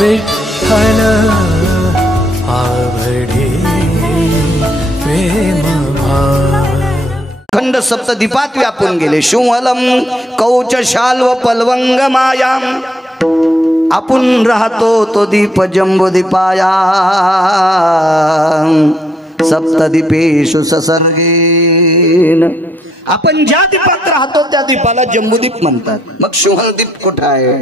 विठ्ठल आवडे प्रेम भाव। खंड सप्तदीपात व्यापून गेले। शुंहलम कौच शाल्व पलवंग मायाम, आपण राहतो तो दीप जंबुदीपाया। सप्तदीपेषु ससर्गेन, आपण ज्या दीपात राहतो त्या दीपाला जंबुदीप म्हणतात। मग शुंहलदीप कुठं आहे?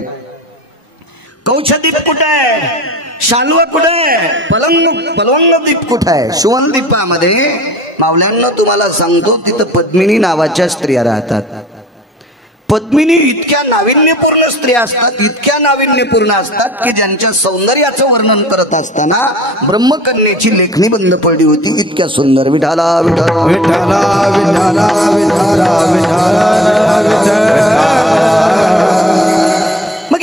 कौचदीप कुठं आहे? शाल्व कुठं आहे? पलवंग दीप कुठं आहे? शुंहलदीपामध्ये मावल्यांना तुम्हाला सांगतो, तिथं पद्मिनी नावाच्या स्त्रिया राहतात। पद्मिनी इतक्या नाविन्यपूर्ण स्त्रिया असतात, इतक्या नाविन्यपूर्ण असतात की ज्यांच्या सौंदर्याचं वर्णन करत असताना ब्रह्मकन्येची लेखणी बंद पडली होती, इतक्या सुंदर। विठाला विठाला विठाला विठाला विठाला विठाला। मग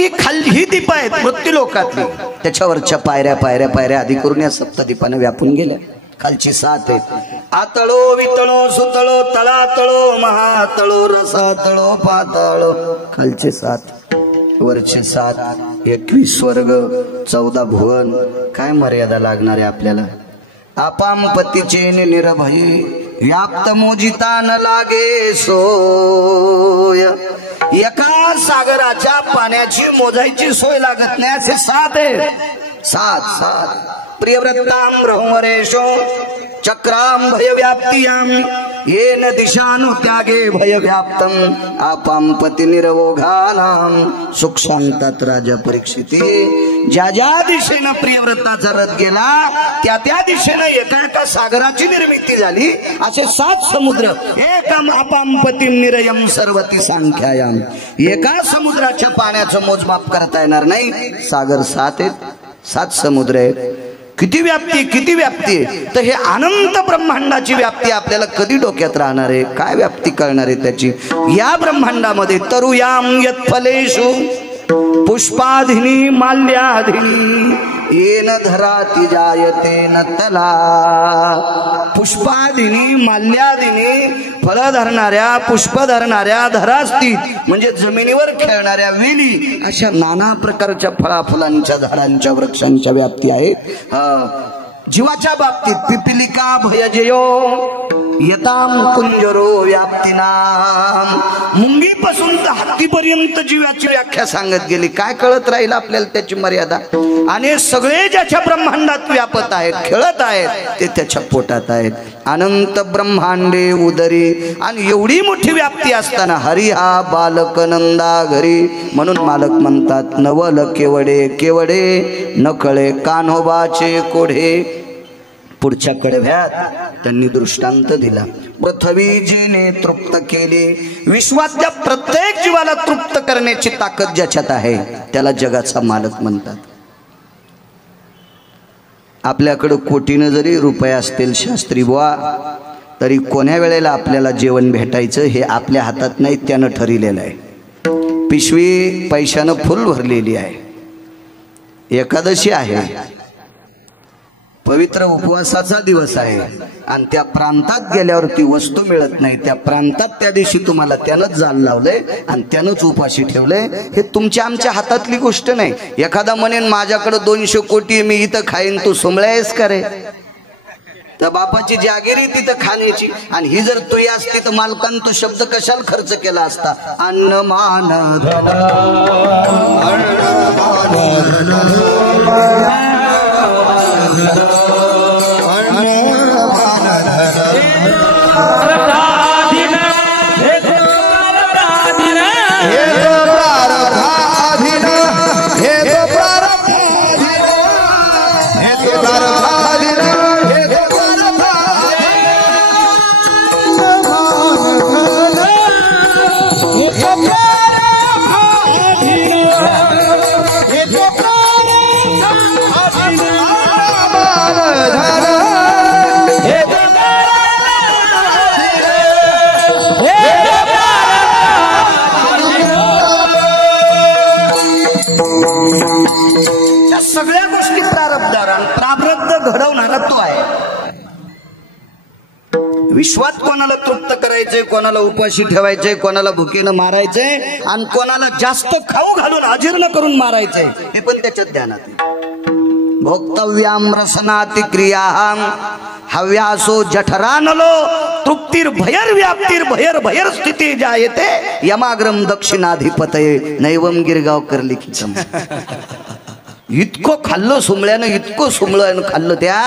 ही दीप आहेत मृत्यू लोकातली, त्याच्यावरच्या पायऱ्या पायऱ्या पायऱ्या आधी करून या सप्तदीपाने व्यापून गेल्या। खालची 7 आहेत। आतळो वितळो सुतळो तळातळो महातळो रसातळो पातळो। खालचे 7, वरचे 7, 21 स्वर्ग 14 भुवन। काय मर्यादा लागणार आहे आपल्याला? आपाम पतीचे निरभयी व्याप्त मोजिता न लागे सोय। एका सागराच्या पाण्याची मोजायची सोय लागत नाही, असे 7 आहेत। 7 प्रियव्रताम ब्रह्मरेशो चक्राम भय व्याप्तियाम, येन दिशानु त्यागे भय व्याप्तम आपाम पती निरवोघानाम। सुख सांगतात राजा परीक्षिती, ज्या ज्या दिशेनं प्रियव्रताचा रथ गेला त्या त्या दिशेनं एका एका सागराची निर्मिती झाली। असे 7 समुद्र। एकम आपाम पती निरयम सर्वती सांख्यायाम। एका समुद्राच्या पाण्याचं मोजमाप करता येणार नाही, सागर 7 आहेत, 7 समुद्र आहेत। किती व्याप्ती, किती व्याप्ती। तर हे अनंत ब्रह्मांडाची व्याप्ती आपल्याला कधी डोक्यात राहणार आहे? काय व्याप्ती कळणार आहे त्याची? या ब्रह्मांडामध्ये तरुयाम यत् फलेषु पुष्पाधिनी माल्याधिनी येन धराती जायते न तला। पुष्पाधिनी माल्याधिनी, फळ धरणाऱ्या पुष्प धरणाऱ्या धरास्थित म्हणजे जमिनीवर खेळणाऱ्या वेली, अशा नाना प्रकारच्या फळाफुलांच्या झाडांच्या वृक्षांच्या व्याप्ती आहेत। जीवाच्या बाबतीत पिपिलिका भयजयो यताम कुंजरो व्याप्तीनाम, मुंगीपासून तर हत्तीपर्यंत जीवाची व्याख्या सांगत गेली। काय कळत राहील आपल्याला त्याची मर्यादा? आणि सगळे ज्याच्या ब्रह्मांडात व्यापत आहेत, खेळत आहेत, ते त्याच्या पोटात आहेत। अनंत ब्रह्मांडे उदरी, आणि एवढी मोठी व्याप्ती असताना हरी हा बालक नंदा घरी, म्हणून मालक म्हणतात नवल केवडे केवडे न कळे कान्होबाचे कोढे। पुढच्या कडव्यात त्यांनी दृष्टांत दिला। पृथ्वी जिने तृप्त केली, विश्वातल्या प्रत्येक जीवाला तृप्त करण्याची ताकद ज्याच्यात आहे त्याला जगाचा मालक म्हणतात। आपल्याकडे कोटीनं जरी रुपये असतील शास्त्री बुवा, तरी कोण्या वेळेला आपल्याला जेवण भेटायचं हे आपल्या हातात नाही, त्यानं ठरलेलं आहे। पिशवी पैशानं फुल भरलेली आहे। एकादशी आहे, पवित्र उपवासाचा दिवस आहे, आणि त्या प्रांतात गेल्यावरती वस्तू मिळत नाही, त्या प्रांतात त्या दिवशी तुम्हाला त्यानंच जाल लावलंय आणि त्यानंच उपाशी ठेवलंय। हे तुमच्या आमच्या हातातली गोष्ट नाही। एखादा म्हणेन माझ्याकडे 200 कोटी मी इथं खाईन, तू सोमळायस का रे? तर बापाची जागिरी तिथं खाण्याची, आणि ही जर तुई असती तर मालकान तो शब्द कशाला खर्च केला असता? अन्न मान धन, सगळ्या गोष्टी प्रारब्ध घडवणारा तो आहे। विश्वात कोणाला तृप्त करायचंय, कोणाला उपाशी ठेवायचंय, कोणाला भुकेनं मारायचंय आणि कोणाला जास्त खाऊ घालून अजीर्ण करून मारायचंय, हे पण त्याच्यात ध्यानात आहे. भोक्तव्याम रसनाति क्रियाम हव्यासो जठरानलो तृप्तीर भयर व्याप्तीर भयर भयर स्थिती जायते यमाग्रम दक्षिणाधिपतये नैवम गिरगावकर लिखितम. इतकं खाल्लं सुमळ्यानं, इतकं सुमळ्यानं खाल्लं त्या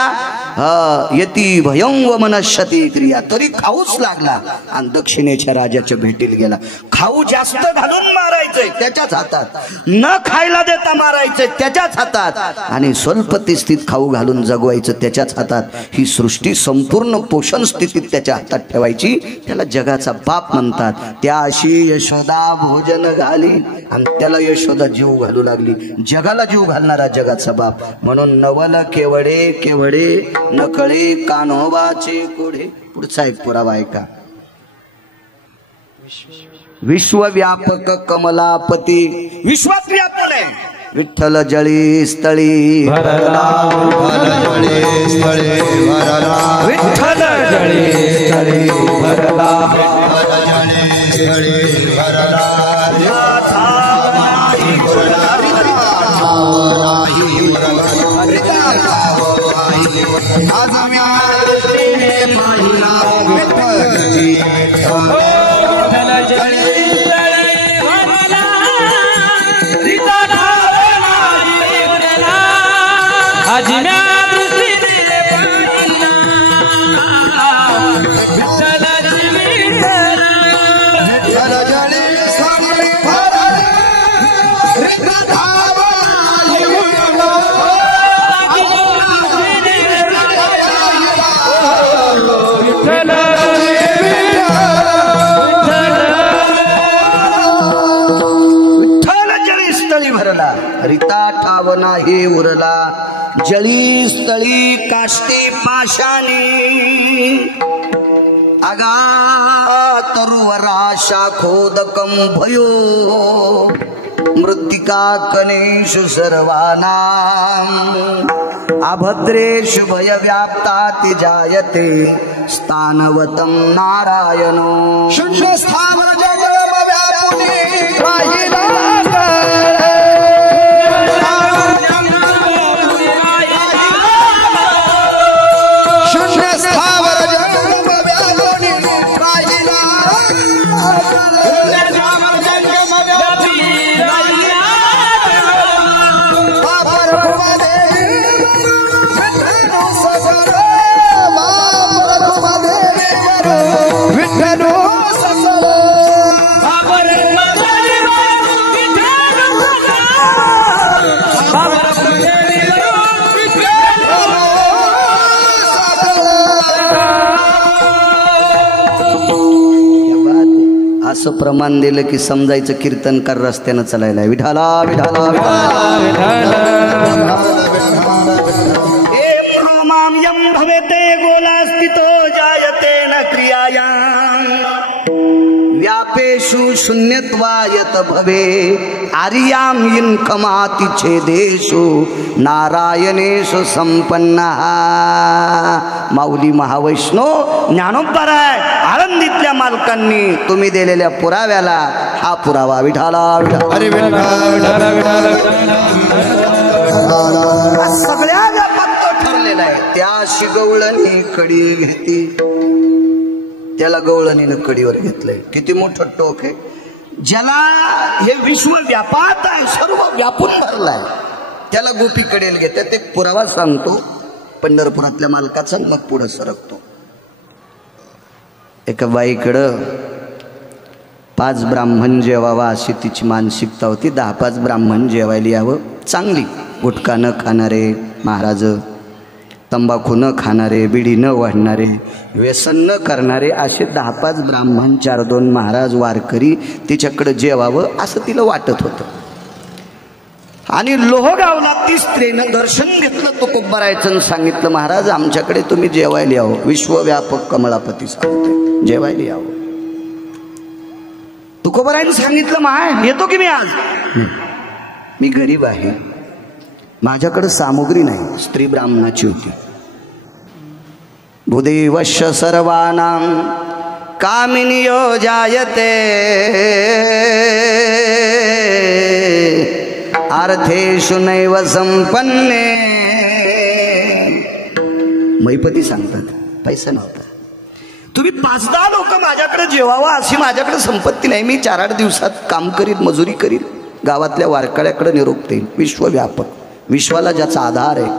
यती भयं व मनश्यती क्रिया, तरी खाऊच लागला आणि दक्षिणेच्या राजाच्या भेटीला गेला. खाऊ जास्त घालून मारायचंय त्याच्याच हातात, न खायला देता मारायचंय त्याच्याच हातात, आणि स्वल्प स्थितीत खाऊ घालून जगवायचं त्याच्याच हातात. ही सृष्टी संपूर्ण पोषण स्थितीत त्याच्या हातात ठेवायची, त्याला जगाचा बाप म्हणतात. त्याशी यशोदा भोजन घाली आणि त्याला यशोदा जीव घालू लागली, जगाला जीव घालणारा जगाचा बाप. म्हणून नवल केवडे केवडे नकळी कान्होबाचे कोढे. पुढचा एक पुरावा ऐका. विश्वव्यापक कमलापती, विश्वात व्यापून आहे. विठ्ठल जळी स्थळी भरला, विठ्ठल जळी स्थळी भरला, रिता ठावना हे उरला, जळी स्थळी काष्टी पाशानी, आगा तरुवरा शाखोदकम भयो, मृत्तिका कनेषु सर्वानां, अभद्रेषु भय व्याप्ताति जायते स्थानवतं नारायणो. शून्य स्थावर जगम व्यापुनी राहिला असं प्रमाण दिलं की समजायचं कीर्तनकार रस्त्यानं चालायला. विठाला विठाला भवेते गोला स्थितो जायते न क्रियाया, व्यापेषु शून्यत्वायत भवे आर्याम इनकमाति छेदेषु नारायणेषु संपन्ना. माऊली महावैष्णव ज्ञानोबराय आळंदीतल्या मालकांनी तुम्ही दिलेल्या पुराव्याला हा पुरावा. विठाला अरे सगळ्या व्यापात ठरलेला आहे. त्या गवळणी कडी घेती, त्याला गवळणीनं कडीवर घेतलंय. किती मोठं टोक आहे. ज्याला हे विश्व व्यापात आहे, सर्व व्यापून भरलाय, त्याला गोपी कडेल घेतात. एक पुरावा सांगतो पंढरपुरातल्या मालकाचा, मग पुढे सरकतो. एका बाईकडं 5 ब्राह्मण जेवावा अशी तिची मानसिकता होती. 10-5 ब्राह्मण जेवायला यावं. चांगली गुटखा न खाणारे महाराज, तंबाखू न खाणारे, बिडी न वाढणारे, व्यसन न करणारे, असे 10-5 ब्राह्मण, 4-2 महाराज वारकरी तिच्याकडे जेवावं असं तिला वाटत होतं. आणि लोहगावला ती स्त्रीनं दर्शन घेतलं तुकोबारायचं, सांगितलं महाराज आमच्याकडे तुम्ही जेवायला यावं, विश्वव्यापक कमलापती सांगते जेवायला यावं. तुकोबारायनं सांगितलं महाराज येतो की मी आज, मी गरीब आहे, माझ्याकडे सामुग्री नाही. स्त्री ब्राह्मणाची होती. भूदेवश्य सर्वानां कामिन्यो जायते अर्थेषु नैव संपन्ने. मैपती सांगतात पैसा नव्हता, तुम्ही 5-10 लोक माझ्याकडे जेवावा अशी माझ्याकडे संपत्ती नाही. मी 4-8 दिवसात काम करीत, मजुरी करीत, गावातल्या वारकड्याकडे निरोप देईल. विश्वव्यापक, विश्वाला ज्याचा आधार आहे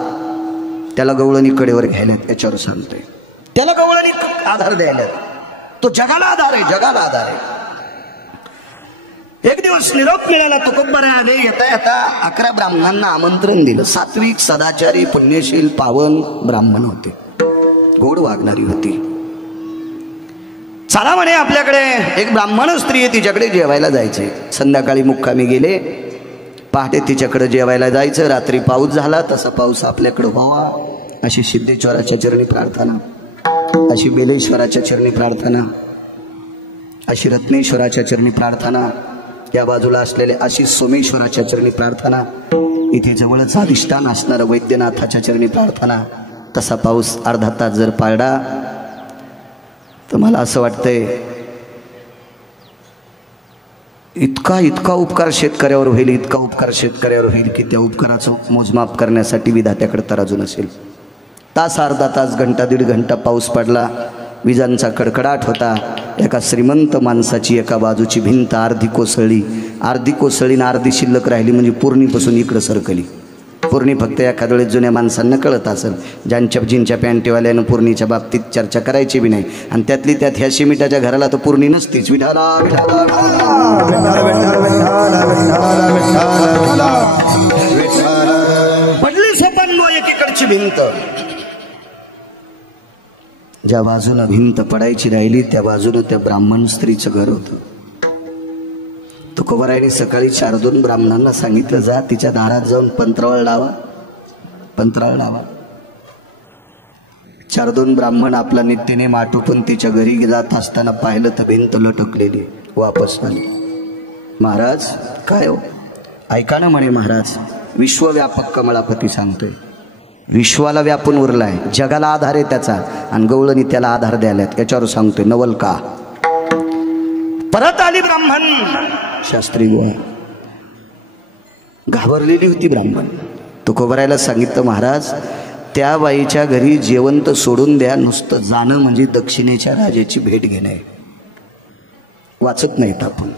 त्याला गवळणी कडेवर घ्यायला, त्याच्यावर सांगतोय. त्याला गवळणी आधार द्यायला, तो जगाला आधार आहे, जगाला आधार आहे. एक दिवस निरोप मिळाला. तुकोबराय आले. येता येता 11 ब्राह्मणांना आमंत्रण दिलं. सात्विक, सदाचारी, पुण्यशील, पावन ब्राह्मण होते, गोड वागणारी होती. चला म्हणे आपल्याकडे एक ब्राह्मण स्त्री आहे, तिच्याकडे जेवायला जायचंय. संध्याकाळी मुक्कामी गेले. पहाटे तिच्याकडे जेवायला जायचं. रात्री पाऊस झाला. तसा पाऊस आपल्याकडे व्हावा अशी सिद्धेश्वराच्या चरणी प्रार्थना, अशी बेलेश्वराच्या चरणी प्रार्थना, अशी रत्नेश्वराच्या चरणी प्रार्थना, या बाजूला असलेले अशी सोमेश्वराच्या चरणी प्रार्थना, इथे जवळच अधिष्ठान असणारं वैद्यनाथाच्या चरणी प्रार्थना. तसा पाऊस अर्धा तास जर पाळला तर मला असं वाटतंय इतका उपकार शेतकऱ्यावर होईल, इतका उपकार शेतकऱ्यावर होईल की त्या उपकाराचं मोजमाप करण्यासाठी विधात्याकडे तराजू नसेल. तास, अर्धा तास, घंटा, 1.5 घंटा पाऊस पडला. विजांचा कडकडाट होता. एका श्रीमंत माणसाची एका बाजूची भिंत अर्धी कोसळली. अर्धी कोसळीनं अर्धी शिल्लक राहिली, म्हणजे पूर्णीपासून इकडं सरकली. पूर्णी फक्त एखाद्या वेळेस जुन्या माणसांना कळत असेल. जिंच्या पॅन्टीवाल्यानं पूर्णीच्या बाबतीत चर्चा करायची बी नाही. आणि त्यातली त्यात ह्या शिमिटाच्या घराला तर पूर्णी नसतीच. विठाला पडली सपान एकीकडची भिंत. ज्या बाजूला भिंत पडायची राहिली त्या बाजूला त्या ब्राह्मण स्त्रीचं घर होतं. तुकोबारायांनी सकाळी 4-2 ब्राह्मणांना सांगितलं, जा तिच्या दारात जाऊन पंत्रावळ लावा, पंत्रावळ लावा. 4-2 ब्राह्मण आपला नित्यनेम आटोपून तिच्या घरी जात असताना पाहिलं तर भिंत लटकलेली. वापस आली. महाराज काय हो? ऐका ना म्हणे महाराज, विश्वव्यापक कमळापती सांगतोय, विश्वाला व्यापून उरलाय, जगाला आधार आहे त्याचा, आणि गवळणी त्याला आधार द्यायलात. याच्यावर सांगतोय नवल का. परत आली ब्राह्मण. शास्त्री बुवा घाबरलेली होती ब्राह्मण. तुकोबारायला सांगितलं, महाराज त्या बाईच्या घरी जेवण तर सोडून द्या, नुसतं जाणं म्हणजे दक्षिणेच्या राजाची भेट घेणे. वाचत नाहीत आपण.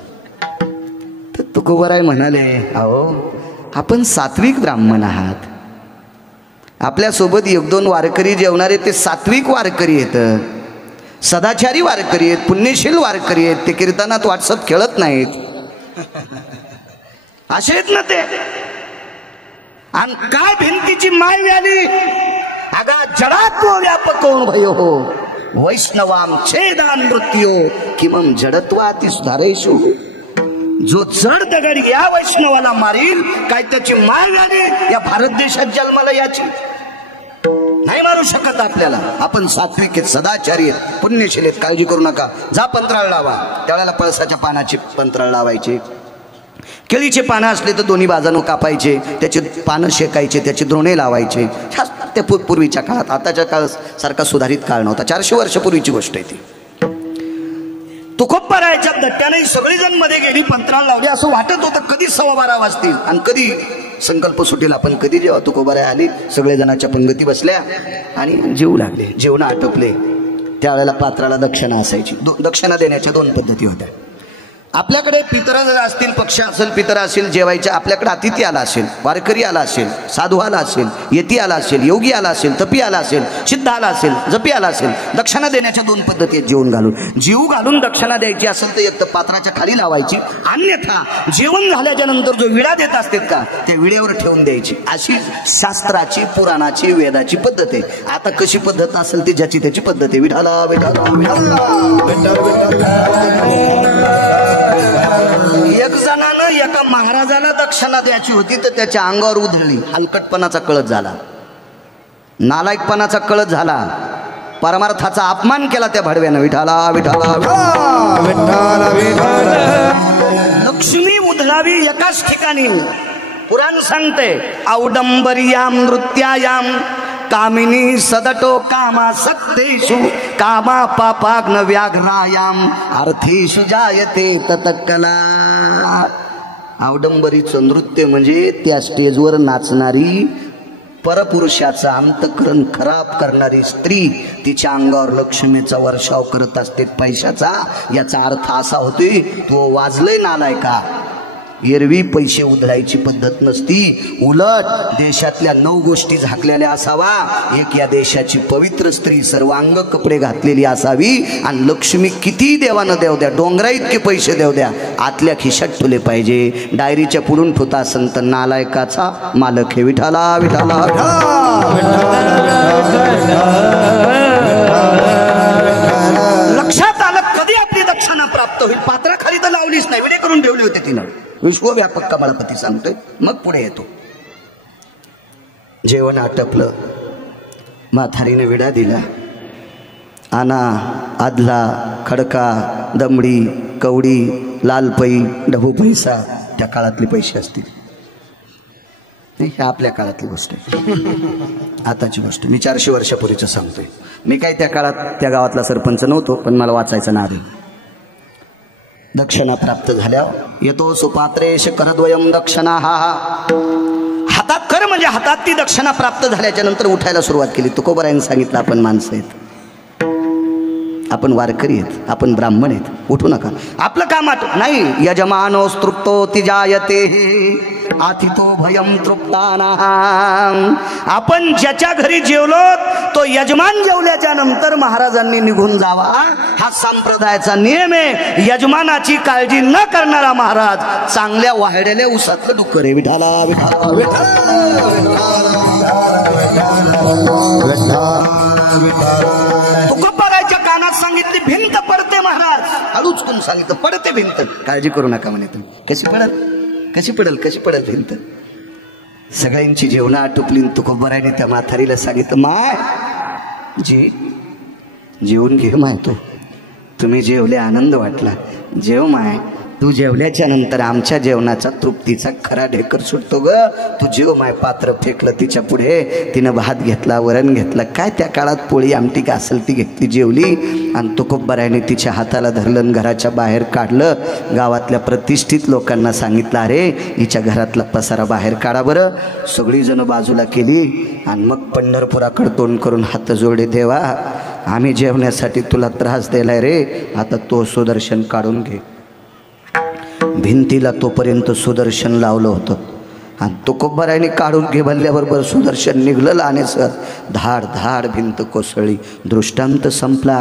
तर तुकोबाराय म्हणाले, अहो आपण सात्विक ब्राह्मण आहात, आपल्यासोबत 1-2 वारकरी जेवणारे ते सात्विक वारकरी आहेत, सदाचारी वारकरी आहेत, पुण्यशील वारकरी आहेत, ते कीर्तनात व्हॉट्सअप खेळत नाहीत, असे आहेत ना ते. आणि काय भिंतीची माय व्याली, अगा जडात्व व्यापक भयो हो वैष्णवाम छेदान मृत्यो किमम जडत्वाति सुधारेशु. जो जड दगड या वैष्णवाला मारील, काय त्याची माय व्याली या भारत देशात जन्माला याची नाही मारू शकत आपल्याला. आपण सात्विक आहेत, सदाचारी आहेत, पुण्यशील आहेत, काळजी करू नका. जा पंत्राळ लावा. त्यावेळेला पळसाच्या पानाची पंत्राळ लावायचे. केळीचे पानं असले तर दोन्ही बाजूने कापायचे, त्याचे पानं शेकायचे, त्याचे द्रोणे लावायचे. ते पूर्वीच्या काळात, आताच्या काळात सारखा सुधारित काळ नव्हता. 400 वर्षापूर्वीची गोष्ट आहे ती. तुकोबारायच्या धक्क्याने सगळेजण मध्ये गेली, पंत्राळ लावली. असं वाटत होतं कधी 12:15 वाजतील आणि कधी संकल्प सुटेल. आपण कधी जेव्हा तुकोबाराय आली, सगळेजणांच्या पंगती बसल्या आणि जेवू लागले. जेवण आटोपले. त्यावेळेला पात्राला दक्षिणा असायची. दक्षिणा देण्याच्या 2 पद्धती होत्या. आपल्याकडे पितर असतील, पक्ष असेल, पितर असेल जेवायच्या, आपल्याकडे अतिथी आला असेल, वारकरी आला असेल, साधू आला असेल, यती आला असेल, योगी आला असेल, तपी आला असेल, सिद्ध आला असेल, जपी आला असेल. दक्षिणा देण्याच्या 2 पद्धती आहेत. जेवण घालून, जीव घालून दक्षिणा द्यायची असेल तर एक तर पात्राच्या खाली लावायची, अन्यथा जेवण झाल्याच्या नंतर जो विडा देत असतात का त्या विड्यावर ठेवून द्यायची. अशी शास्त्राची, पुराणाची, वेदाची पद्धत आहे. आता कशी पद्धत असेल ती ज्याची त्याची पद्धत आहे. विठाला विठाला एक जणानं एका महाराजाला दक्षिणा द्यायची होती तर त्याच्या अंगावर उधळली. हलकटपणाचा कळत झाला, नालायकपणाचा कळत झाला, परमार्थाचा अपमान केला त्या भडव्यानं. विठाला विठाला लक्ष्मी उधळावी एकाच ठिकाणी. पुराण सांगते, औडंबर्याम नृत्यायाम कामिनी सदटो कामासक्तेषु कामा पापाग्न व्याघ्रायाम अर्थेषु जायते ततकला. अवडंबरीचं नृत्य म्हणजे त्या स्टेजवर नाचणारी परपुरुषाचं अंतःकरण खराब करणारी स्त्री तिच्या अंगावर लक्ष्मीचा वर्षाव करत असते पैशाचा. याचा अर्थ असा होतोय तो वाजलंय नालाय का. एरवी पैसे उधळायची पद्धत नसती, उलट देशातल्या 9 गोष्टी झाकलेल्या असावा. एक, या देशाची पवित्र स्त्री सर्वांग कपडे घातलेली असावी आणि लक्ष्मी किती देवानं देव द्या, डोंगरा इतके पैसे देव द्या, आतल्या खिशात ठेवले पाहिजे. डायरीच्या पुढून ठेवता संत नालायकाचा मालक हे विठाला विठाला. लक्षात आलं कधी आपली दक्षिणा प्राप्त होईल. पात्राखाली तर लावलीच नाही, विडे करून ठेवले होते तिनं. विश्वव्यापक कमळपती सांगतोय. मग पुढे येतो. जेवण आटपलं, म्हातारीने विडा दिला. आना, आदला, खडका, दमडी, कवडी, लालपई, ढबू पैसा, त्या काळातले पैसे असतील. हे आपल्या काळातली गोष्ट आहे, आताची गोष्ट. मी 400 वर्षापूर्वीचं सांगतोय. मी काय त्या काळात त्या गावातला सरपंच नव्हतो, पण मला वाचायचं नाद. दक्षिणा प्राप्त झाल्या येतो सुपात्रेश करद्वयम दक्षिणा. हातात कर म्हणजे हातात ती दक्षिणा प्राप्त झाल्याच्या नंतर उठायला सुरुवात केली. तुकोबरायांनी सांगितलं आपण माणसं आहेत, आपण वारकरी आहेत, आपण ब्राह्मण आहेत, उठू नका, आपलं काम नाही. यजमानो स्तृप्तो तिजायते आतितो भयम तृप्तानाम. आपण ज्याच्या घरी जेवलो तो यजमान जेवल्याच्या नंतर महाराजांनी निघून जावा, हा संप्रदायाचा नियम आहे. यजमानाची काळजी न करणारा महाराज चांगल्या वाहडेल्या उसातलं डुक्कर आहे. विठाला विठाला तुकोबाराच्या कानात सांगितली भिंत पडते महाराज. हळूच कोण सांगितलं पडते भिंत, काळजी करू नका म्हणे. तुम्ही कशी पडल कशी पडल कशी पडल भिंत. सगळ्यांची जेवणं आटोपली. तुकोबाराने त्या म्हातारीला सांगितलं माय जेवून घे माय. तुम्ही जेवले आनंद वाटला, जेव माय. तू जेवल्याच्या नंतर आमच्या जेवणाचा तृप्तीचा खरा ढेकर सुटतो ग. तू जेव माय. पात्र फेकलं तिच्या पुढे. तिनं भात घेतला, वरण घेतलं, काय त्या काळात पोळी आमटी का असेल ती घेतली, जेवली. आणि तुकोबाराने तिच्या हाताला धरलं, घराच्या बाहेर काढलं. गावातल्या प्रतिष्ठित लोकांना सांगितलं अरे हिच्या घरातला पसारा बाहेर काढा बरं. सगळीजण बाजूला केली आणि मग पंढरपुराकडे तोंड करून हात जोडे, देवा आम्ही जेवण्यासाठी तुला त्रास दिलाय रे, आता तो सुदर्शन काढून घे. भिंतीला तोपर्यंत सुदर्शन लावलं होतं आणि तुकोबाराने काढून घे म्हणल्याबरोबर सुदर्शन निघलं लानेसर. धाड धाड भिंत कोसळली. दृष्टांत संपला.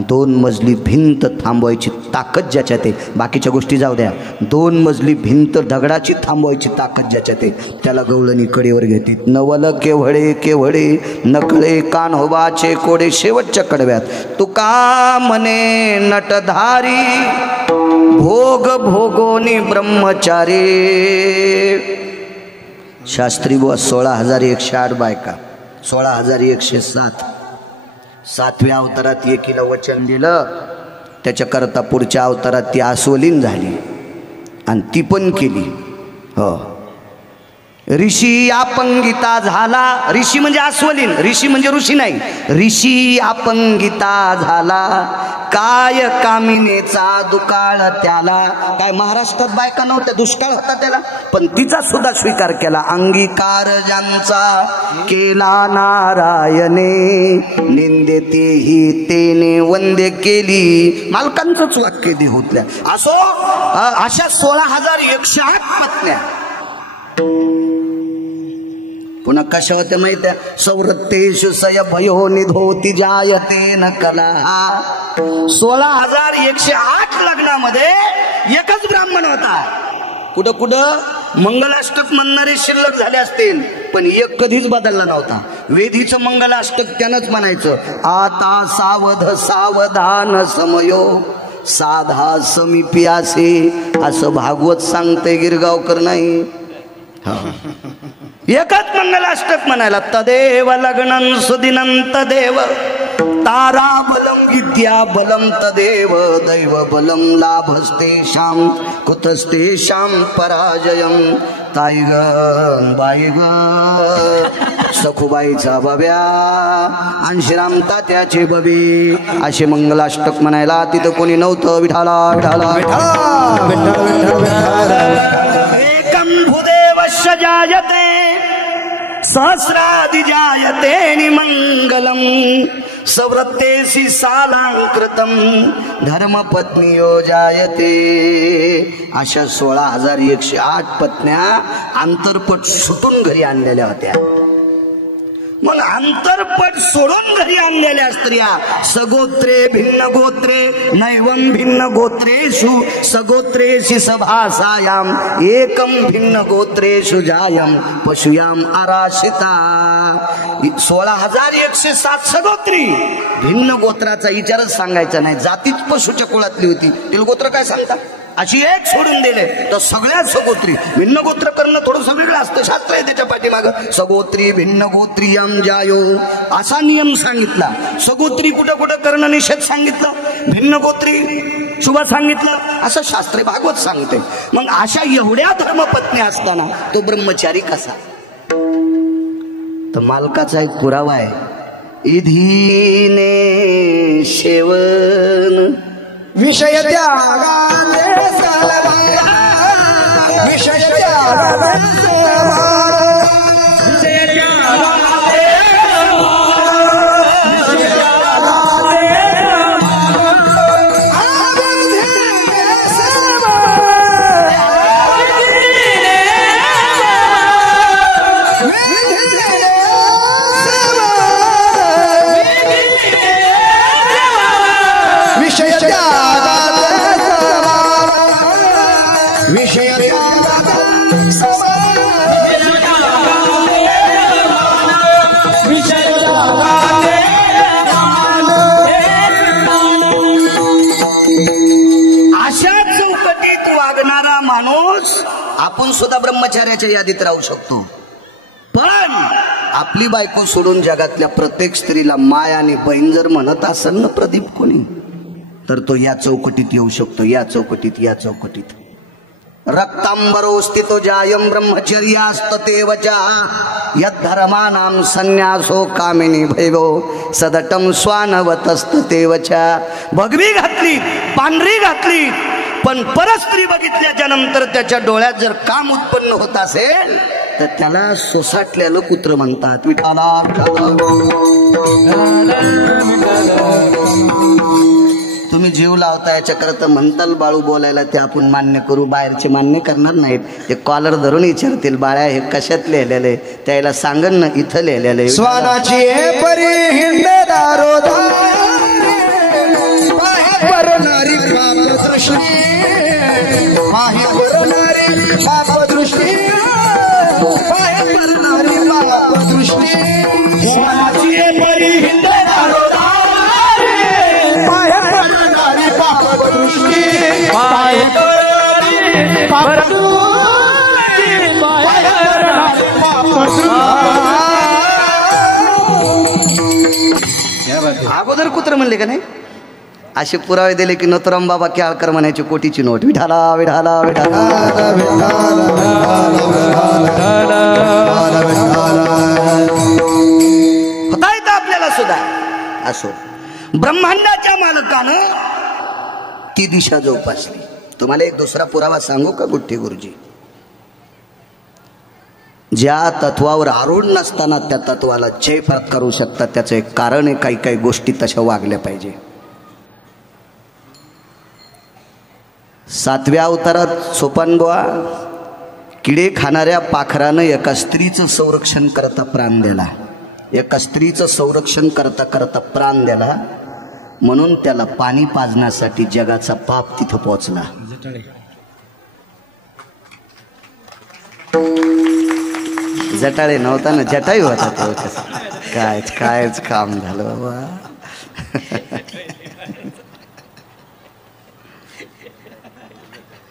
2 मजली भिंत थांबवायची ताकद ज्याच्यात आहे, बाकीच्या गोष्टी जाऊ द्या, 2 मजली भिंत दगडाची थांबवायची ताकद ज्याच्यात आहे त्याला गवळणी कडेवर घेते. नवल केवळे केवळे नकळे कान्होबाचे कोडे. शेवटच्या कडव्यात तुका म्हणे नटधारी भोग भोगोनी ब्रह्मचारी. शास्त्री बुवा 16,108 बायका, 16,107. 7व्या अवतारात एकीला वचन दिलं, त्याच्याकरता पुढच्या अवतारात ती आस्वलीन झाली आणि ती पण केली. हो, ऋषी अपंगिता झाला. ऋषी म्हणजे आस्वलीन, ऋषी म्हणजे ऋषी नाही. ऋषी अपंगिता झाला, काय कामिनेचा दुकाळ त्याला. काय महाराष्ट्रात बायका नव्हत्या, दुष्काळ होता त्याला, पण तिचा सुद्धा स्वीकार केला. अंगीकार ज्यांचा केला नारायणे, निंदेतेही तेने वंदे केली. मालकांचंच वाक्य देहोतल्या. असो अशा 16,108 पत्न्या. पुन्हा कशा होत्या माहिती आहे? सौरत्तेषु सय भयो निधोती जायते न कला. 16,108 लग्नामध्ये एकच ब्राह्मण होता. कुठं कुठं मंगलाष्टक म्हणणारे शिल्लक झाले असतील, पण एक कधीच बदलला नव्हता. वेदीचं मंगलाष्टक त्यानंच म्हणायचं, आता सावध सावधान समयो साधा समीपी असे. असं भागवत सांगते, गिरगावकर नाही. एकच मंगलाष्टक म्हणायला. तदेव लग्नं सुदिनं तदेव तारा बलम विद्या बलम तदेव दैव बलम लाभस्तेषां कुतस्तेषां पराजयं. ताई ग बाई ग सखुबाईचा बब्या आणि श्रीराम तात्याचे बबे असे मंगलाष्टक म्हणायला तिथं कोणी नव्हतं. विठाला विठाला एकं भूदेवस्य जायते सहस्रादि जायते निमंगलम सवृत्तेसी सालांकृतम धर्मपत्नीयो जायते. अशा 16,108 पत्न्या अंतरपट सुटून घरी आणलेल्या होत्या. मग अंतरपट सोडून घरी आणलेल्या स्त्रिया सगोत्रे भिन्न गोत्रे नैवम भिन्न गोत्रेषु सगोत्रेषु सभासायाम एकम भिन्न गोत्रेषु जायम पशुयाम आराशिता. 16,107 सगोत्री. भिन्न गोत्राचा विचारच सांगायचा नाही. जातीच पशुच्या कुळातली होती. तिला गोत्र काय सांगतात. अशी एक सोडून दिले तर सगळ्यात सगोत्री. भिन्न गोत्र करणं थोडंसं वेगळं असतं. शास्त्र आहे त्याच्या पाठीमागं. सगोत्री भिन्न गोत्रियम जायो असा नियम सांगितला. सगोत्री कुठं कुठं करणं निषेध सांगितलं. भिन्न गोत्री शुभ सांगितलं. असं शास्त्र भागवत सांगते. मग अशा एवढ्या धर्मपत्नी असताना तो ब्रह्मचारी कसा. तर मालकाचा एक पुरावा आहे. इधीने शेवन विषय त्यागाले सलभंगा विषय त्यागाले आपण सुद्धा ब्रह्मचार्याच्या यादीत राहू शकतो. पण आपली बायको सोडून जगातल्या प्रत्येक स्त्रीला माय आणि बहीण जर म्हणत असेल ना प्रदीप कोणी तर तो या चौकटीत येऊ शकतो. या चौकटीत या चौकटीत रक्तांबरो स्थितो जायम ब्रह्मचर्यास्ततेवचा यद्धर्मानां संन्यासो कामिनी भैवो सदटम स्वानवतस्ततेवचा. भगवी घातली पांढरी घातली पण परस्त्री बघितल्याच्या नंतर त्याच्या डोळ्यात जर काम उत्पन्न होत असेल तर त्याला सोसाटलेलं कुत्र म्हणतात. विठाला तुम्ही जीव लावता याच्या करता म्हणताल बाळू बोलायला ते आपण मान्य करू. बाहेरचे मान्य करणार नाहीत. ते कॉलर धरून विचारतील बाळ्या हे कशात लिहिलेले. त्याला सांगन ना इथं लिहिलेले स्वानाची अगोदर कुत्र म्हणले का नाही. असे पुरावे दिले की नथुराम बाबा केळकर म्हणायची कोटीची नोट. विठाला विठाला विठाला होता येतं आपल्याला सुद्धा. असो ब्रह्मांडाच्या मालकानं ती दिशा जोपासली. तुम्हाला एक दुसरा पुरावा सांगू का गुट्टी गुरुजी. ज्या तत्वावर आरूढ नसताना त्या तत्वाला जय प्राप्त करू शकतात त्याचं एक कारण आहे. काही काही गोष्टी तशा वागल्या पाहिजे. 7व्या अवतारात सोपानबुवा किडे खाणाऱ्या पाखरानं एका स्त्रीचं संरक्षण करता प्राण दिला. एका स्त्रीचं संरक्षण करता करता प्राण दिला म्हणून त्याला पाणी पाजण्यासाठी जगाचा पाप तिथं पोहोचला. जटाळे नव्हता ना जटाई होता तो. कायच काम झालं बाबा.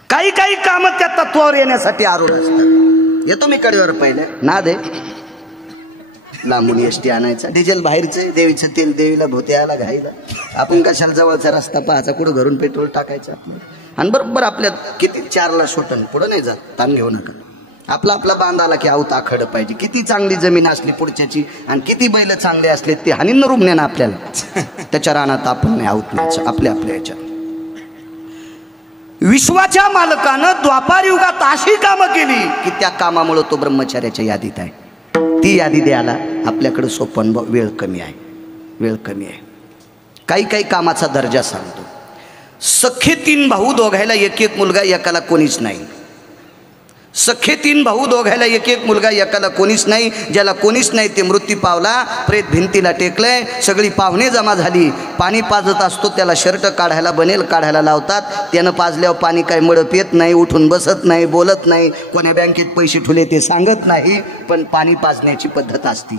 काही काही काम त्या तत्वावर येण्यासाठी आरूढ असतात. येतो मी कडेवर पहिले ना दे लांबून एसटी आणायचा. डिझेल बाहेरचं देवीचं तेल देवीला भोत्याला घाईला. आपण कशाला जवळचा रस्ता पाहायचा कुठं घरून पेट्रोल टाकायचं आणि बरोबर आपल्या किती 4ला शोटन पुढं नाही जात. ताण घेऊ नका. आपला आपला बांधाला की आऊत आखड पाहिजे. किती चांगली जमीन असली पुढच्याची आणि किती बैल चांगले असले ते हानीन रुमण्यानं आपल्याला त्याच्या रानात आपण नाही आऊत न्यायचं आपल्या आपल्या याच्या. विश्वाच्या मालकानं द्वापार युगात अशी कामं केली की त्या कामामुळे तो ब्रह्मचार्याच्या यादीत आहे. ती यादी द्यायला आपल्याकडे सोपन वेळ कमी आहे. वेळ कमी आहे. काही काही कामाचा दर्जा सांगतो. सख्खे 3 भाऊ दोघायला एक एक मुलगा एकाला कोणीच नाही. सख्खे 3 भाऊ दोघायला एक एक मुलगा एकाला कोणीच नाही. ज्याला कोणीच नाही ते मृत्यू पावला. प्रेत भिंतीला टेकलंय. सगळी पाहुणे जमा झाली. पाणी पाजत असतो त्याला शर्ट काढायला बनेल काढायला लावतात. त्यानं पाजल्यावर पाणी काय मडप येत नाही. उठून बसत नाही. बोलत नाही. कोण्या बँकेत पैसे ठेवले ते सांगत नाही. पण पाणी पाजण्याची पद्धत असते.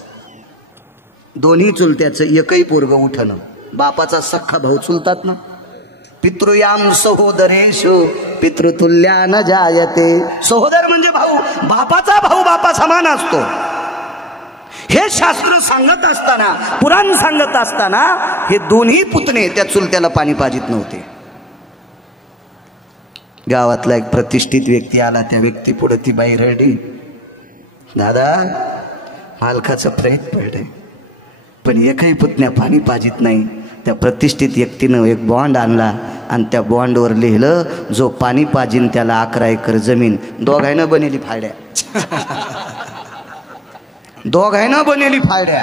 दोन्ही चुलत्याचं एकही पोरगं उठणं. बापाचा सख्खा भाऊ चुलतात ना. पितृयाम सहोदरेषु पितृतुल्या न जायते. सहोदर म्हणजे भाऊ. बापाचा भाऊ बापा समान असतो. हे शास्त्र सांगत असताना पुराण सांगत असताना हे दोन्ही पुतणे त्या चुलत्याला पाणी पाजित नव्हते. गावातला एक प्रतिष्ठित व्यक्ती आला. त्या व्यक्ती पुढे ती बाई रडली. दादा मालकाचं प्रेत पडले पण एकही पुतण्या पाणी पाजित नाही. त्या प्रतिष्ठित व्यक्तीनं एक बॉन्ड आणला आणि त्या बॉन्डवर लिहिलं जो पाणी पाजीन त्याला 11 एकर जमीन. दोघांनं बनेली फायड्या. दोघांनं बनेली फायड्या.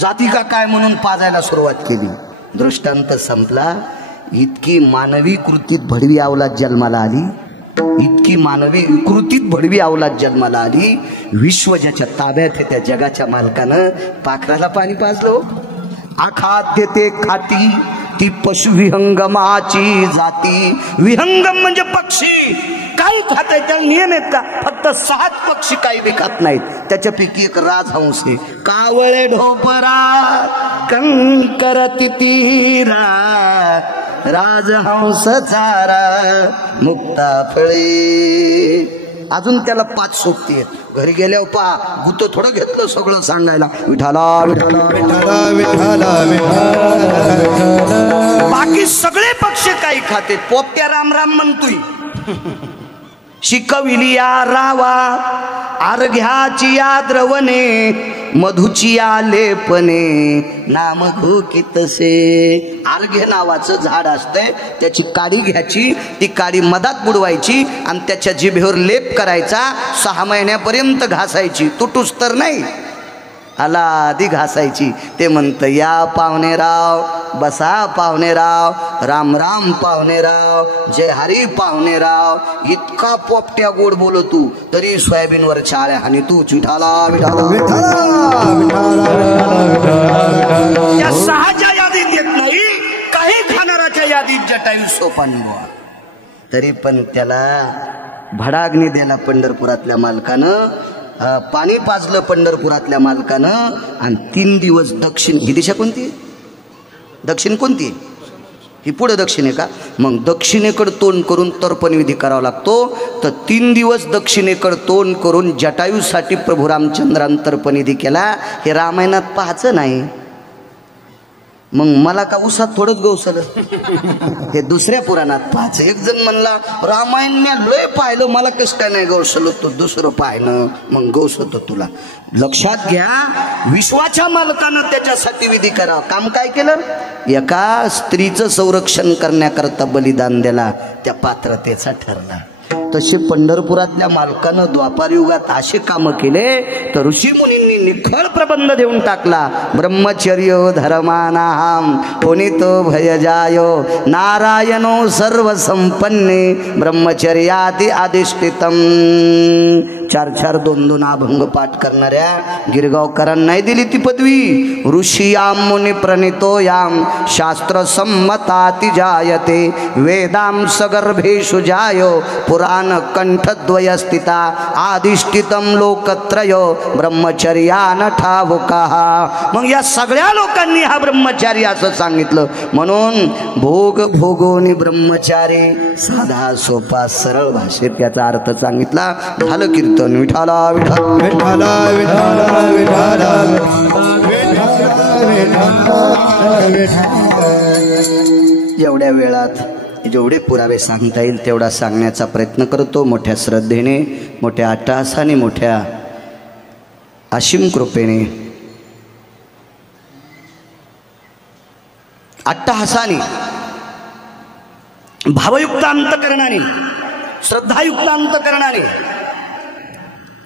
जाती का काय म्हणून पाजायला सुरुवात केली. दृष्टांत संपला. इतकी मानवी कृतीत भडवी अवलाद जन्माला आली. इतकी मानवी कृतीत भडवी अवलाद जन्माला आली. विश्व ज्याच्या ताब्यात आहे त्या जगाच्या मालकानं पाखराला पाणी पाजलो. अखाद्य ते खाती ती पशु विहंगमाची जाती. विहंगम म्हणजे पक्षी. काही खात आहे त्याला नियम आहेत का. फक्त 7 पक्षी काही बी खात नाहीत. त्याच्यापैकी एक राजहंस आहे. कावळे ढोपरा कंकर तितीरा राजहंस चारा मुक्ता फळे. अजून त्याला 5 सोबती आहेत. घरी गेल्यावर पा गुत थोडं घेतलं सगळं सांगायला विठाला विठाला विठाला विठाला विठाला. बाकी सगळे पक्षी काही खाते. पोपट्या राम राम म्हणतोय. शिकविली या रावा अर्घ्याची या द्रवणे मधुची या लेपने नाम घोकितसे. अर्घ्य नावाचं झाड असतंय. त्याची काडी घ्यायची. ती काडी मधात बुडवायची आणि त्याच्या जिभेवर लेप करायचा. 6 महिन्यापर्यंत घासायची. तुटूस तर नाही आला आधी घासायची. ते म्हणतं या पाहुणेराव बसा पाहुणेराव राम राम पाहुणेराव जय हरी पाहुणेराव. इतका पोपट्या गोड बोलतो तरी सोयाबीनवर चाळ्या आणि तू चिठाला विठाला या 6च्या यादीत येत नाही. काही खाणाराच्या यादीत जटायू सोपान बुवा. तरी पण त्याला भडाग्नी दिला पंढरपुरातल्या मालकानं. पाणी पाजलं पंढरपुरातल्या मालकानं. आणि 3 दिवस दक्षिण. ही दिशा कोणती. दक्षिण कोणती. ही पुढे दक्षिण आहे का. मग दक्षिणेकडे तोंड करून तर्पण विधी करावा लागतो. तर 3 दिवस दक्षिणेकडे तोंड करून जटायूसाठी प्रभू रामचंद्रान तर्पण विधी केला. हे रामायणात पाहायचं नाही. मग मला का उसात थोडंच गवसलं. हे दुसऱ्या पुराणात पाहायचं. एक जण म्हणला रामायण मी लय पाहिलं मला कसं काय नाही गवसलं. तो दुसरं पाहिलं मग गवसतो तुला. लक्षात घ्या विश्वाच्या मालकानं त्याच्यासाठी विधी करावं. काम काय केलं. एका स्त्रीचं संरक्षण करण्याकरता बलिदान दिला. त्या पात्रतेचा ठरला. तसे पंढरपुरातल्या मालकानं द्वापार युगात असे कामं केले तर ऋषी मुनींनी निखळ प्रबंध देऊन टाकला. ब्रह्मचर्य धर्मानाहम पुनितो भयजायो नारायणो सर्व संपन्ने ब्रह्मचर्याति अधिष्ठितम. 4-4 2-2 अभंग पाठ करणाऱ्या गिरगावकरांना नाही दिली ती पदवी. ऋषी याम मुनी प्रणितो याम शास्त्र संमताति जायते वेदाम सगर्भेषु जायो पुराण कंठद्वय स्थिता अधिष्ठितम लोकत्रयो ब्रह्मचर्यान ठावुकाः. मग या सगळ्या लोकांनी हा ब्रह्मचारी असं सांगितलं. म्हणून भोग भोगोनी ब्रह्मचारी. साधा सोपा सरळ भाषेत त्याचा अर्थ सांगितला. झालं कीर्तन. विठाला विठाला विठाला विठाला विठाला. एवढ्या वेळात जेवढे पुरावे सांगता येईल तेवढा सांगण्याचा प्रयत्न करतो, मोठ्या श्रद्धेने, मोठ्या अट्टहासाने, मोठ्या असीम कृपेने, अट्टहासाने, भावयुक्त अंतकरणाने, श्रद्धायुक्त अंतकरणाने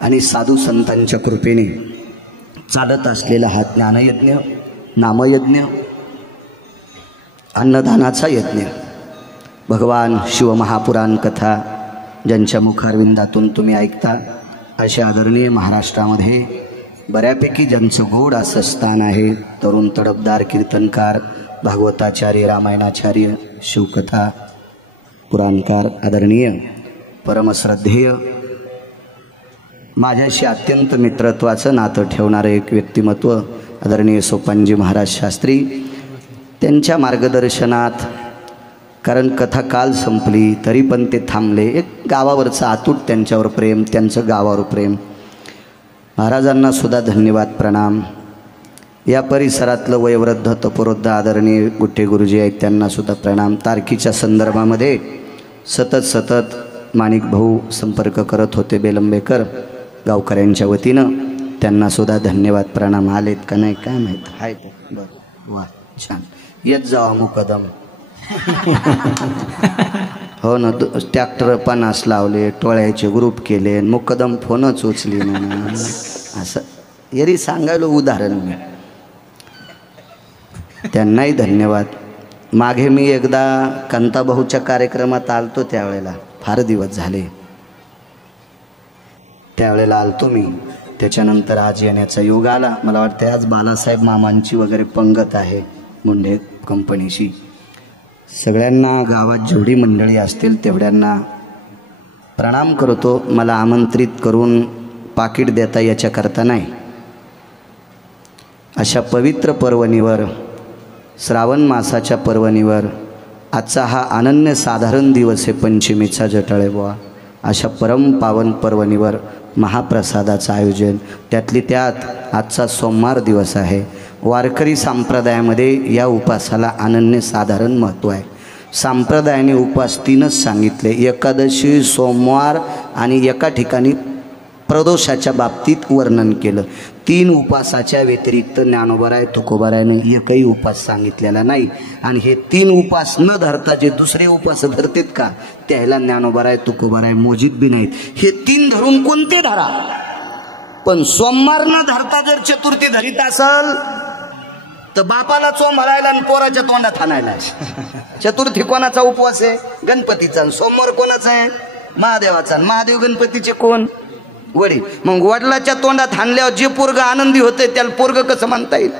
आणि साधू संतांच्या कृपेने चालत असलेला हा ज्ञानयज्ञ, नामयज्ञ, अन्नदानाचा यज्ञ, भगवान शिवमहापुराण कथा ज्यांच्या मुखारविंदातून तुम्ही ऐकता, अशा आदरणीय महाराष्ट्रामध्ये बऱ्यापैकी ज्यांचं गोड असं स्थान आहे, तरुण तडफदार कीर्तनकार, भागवताचार्य, रामायणाचार्य, शिवकथा पुराणकार, आदरणीय परमश्रद्धेय, माझ्याशी अत्यंत मित्रत्वाचं नातं ठेवणारं एक व्यक्तिमत्व आदरणीय सोपानजी महाराज शास्त्री, त्यांच्या मार्गदर्शनात, कारण कथा काल संपली तरी पण ते थांबले, एक गावावरचं अतूट त्यांच्यावर प्रेम, त्यांचं गावावर प्रेम. महाराजांना सुद्धा धन्यवाद, प्रणाम. या परिसरातलं वयोवृद्ध तपोवृद्ध आदरणीय गुट्टे गुरुजी आहेत, त्यांना सुद्धा प्रणाम. तारखीच्या संदर्भामध्ये सतत माणिक भाऊ संपर्क करत होते, बेलंबेकर गावकऱ्यांच्या वतीनं, त्यांना सुद्धा धन्यवाद, प्रणाम. आलेत का नाही काय माहीत, आहेत बरं, वा छान, येत जावा मुकदम. हो ना, ट्रॅक्टर पन्नास लावले, टोळ्याचे ग्रुप केले, मुकदम फोनच उचली ना, असं यरी सांगायला उदाहरण मी. त्यांनाही धन्यवाद. मागे मी एकदा कांताभाऊच्या कार्यक्रमात आलतो, त्यावेळेला फार दिवस झाले, त्यावेळेला आलतो मी. त्याच्यानंतर आज येण्याचा योग आला. मला वाटतं आज बालासाहेब मामांची वगैरे पंगत आहे मुंडे कंपनीशी. सगळ्यांना गावात जेवढी मंडळी असतील तेवढ्यांना प्रणाम करतो. मला आमंत्रित करून पाकिट देता याच्याकरता नाही. अशा पवित्र पर्वणीवर, श्रावण मासाच्या पर्वणीवर, आजचा हा अनन्यसाधारण दिवस आहे, पंचमीचा जटाळे बुवा. अशा परम पावन पर्वणीवर महाप्रसादाचं आयोजन, त्यातली त्यात आजचा सोमवार दिवस आहे. वारकरी संप्रदायामध्ये या उपासाला अनन्यसाधारण महत्त्व आहे. संप्रदायाने उपास तीनच सांगितले, एकादशी, सोमवार आणि एका ठिकाणी प्रदोषाच्या बाबतीत वर्णन केलं. तीन उपासाच्या व्यतिरिक्त ज्ञानोबराय, तुकोबरायने एकही उपास सांगितलेला नाही. आणि हे तीन उपास न धरता जे दुसरे उपास धरतेत का, त्याला ज्ञानोबराय, तुकोबराय मोजित बी नाहीत. हे तीन धरून कोणते धरा, पण सोमवार न धरता जर चतुर्थी धरीत असल तर बापाला चोम भरायला आणि पोराच्या तोंडात आणायला. चतुर्थी कोणाचा उपवास आहे? गणपतीचा. सोमवार कोणाचा आहे? महादेवाचा. महादेव गणपतीचे कोण? वडील. मग वडिलाच्या तोंडात हाणल्यावर जे पोरग आनंदी होते त्याला पोरग कसं म्हणता येईल?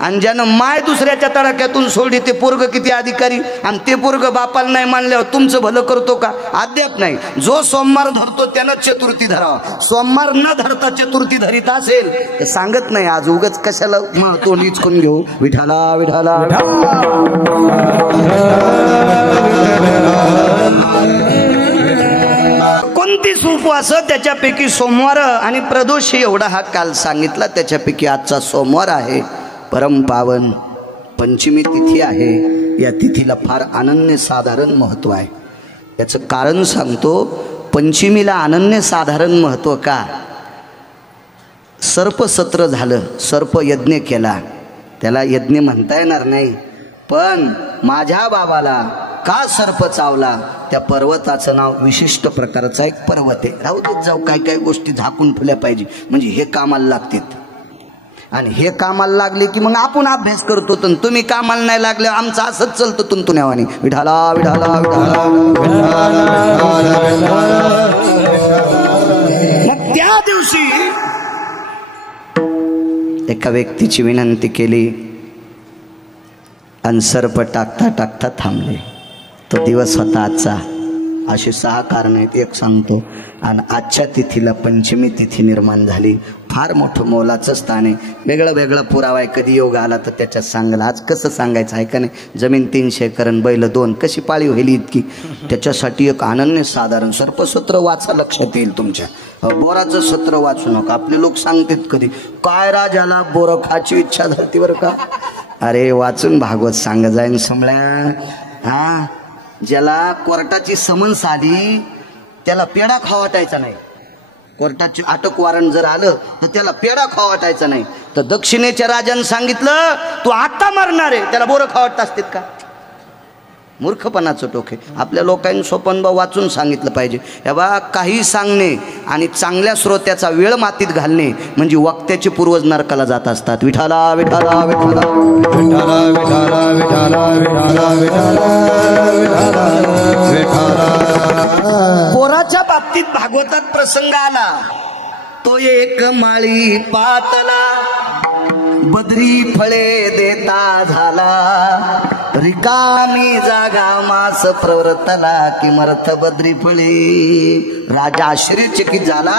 आणि ज्यानं माय दुसऱ्याच्या तडाख्यातून सोडली ते पोरग किती अधिकारी, आणि ते पोरग बापाला नाही मानल्यावर तुमचं भलं करतो का? अद्याप नाही. जो सोमवार धरतो त्यानं चतुर्थी धरावा. सोमवार न धरता चतुर्थी धरीत असेल तर सांगत नाही आज उगच कशाला तोंड इचकून घेऊ. विठाला विठाला कोणतीच उपवास, त्याच्यापैकी सोमवार आणि प्रदोष एवढा हा काल सांगितला, त्याच्यापैकी आजचा सोमवार आहे. परम पावन पंचमी तिथी आहे. या तिथीला फार अनन्यसाधारण महत्त्व आहे. याचं कारण सांगतो. पंचमीला अनन्यसाधारण महत्त्व का? सर्पसत्र झालं, सर्प यज्ञ केला, त्याला यज्ञ म्हणता येणार नाही, पण माझ्या बाबाला का सर्प चावला, त्या पर्वताचं नाव विशिष्ट प्रकारचा एक पर्वत आहे. राहू देत जाऊ, काय काय गोष्टी झाकून ठेवल्या पाहिजे, म्हणजे हे कामाला लागतात. आणि हे कामाला लागले की मग आपण अभ्यास करतो. तर तुम्ही कामाला नाही लागले, आमचं असंच चालतं तुंतुण्यावानी. विठाला विठाला विठाला. मग त्या दिवशी एका व्यक्तीची विनंती केली आणि सर्प टाकता टाकता थांबले. तो दिवस होता आजचा. अशी 6 कारण आहेत, एक सांगतो. आणि आजच्या तिथीला पंचमी तिथी निर्माण झाली. फार मोठं मोलाचं स्थान आहे. वेगळं वेगळं पुरावा आहे. कधी योग आला तर त्याच्यात सांगायला. आज कसं सांगायचं आहे का नाही? जमीन 300 एकर आणि बैल 2, कशी पाळी होईल इतकी? त्याच्यासाठी एक अनन्य साधारण सर्पसत्र वाचा, लक्षात येईल तुमच्या. बोराचं सत्र वाचू नका. आपले लोक सांगतात कधी, काय राजाला बोरं खायची इच्छा झाली बरं का? अरे वाचून भागवत सांग जाईन समळ्या. हा ज्याला कोर्टाची समन्स आली त्याला पेढा खावा वाटायचा नाही. कोर्टाचे अटक वॉरंट जर आलं तर त्याला पेढा खावा वाटायचा नाही. तर दक्षिणेच्या राजानं सांगितलं तू आता मरणार आहे, त्याला बोरं खावा वाटत असतील का? मूर्खपणाचं टोक आहे. आपल्या लोकांनी सोपनभाव वाचून सांगितलं पाहिजे. हे बा, काही सांगणे आणि चांगल्या श्रोत्याचा वेळ मातीत घालणे म्हणजे वक्त्याचे पूर्वज नरकाला जात असतात. विठाला विठाला विठाला विठाला विठाला विठाला विठाला विठाला विठाला. पोराच्या बाबतीत भागवतात प्रसंग आला. तो एक माळी पातला बद्री फळे देता झाला. रिकामी जागा मास प्रवर्तला किमर्थ बद्री फळे. राजा आश्चर्यचकित झाला.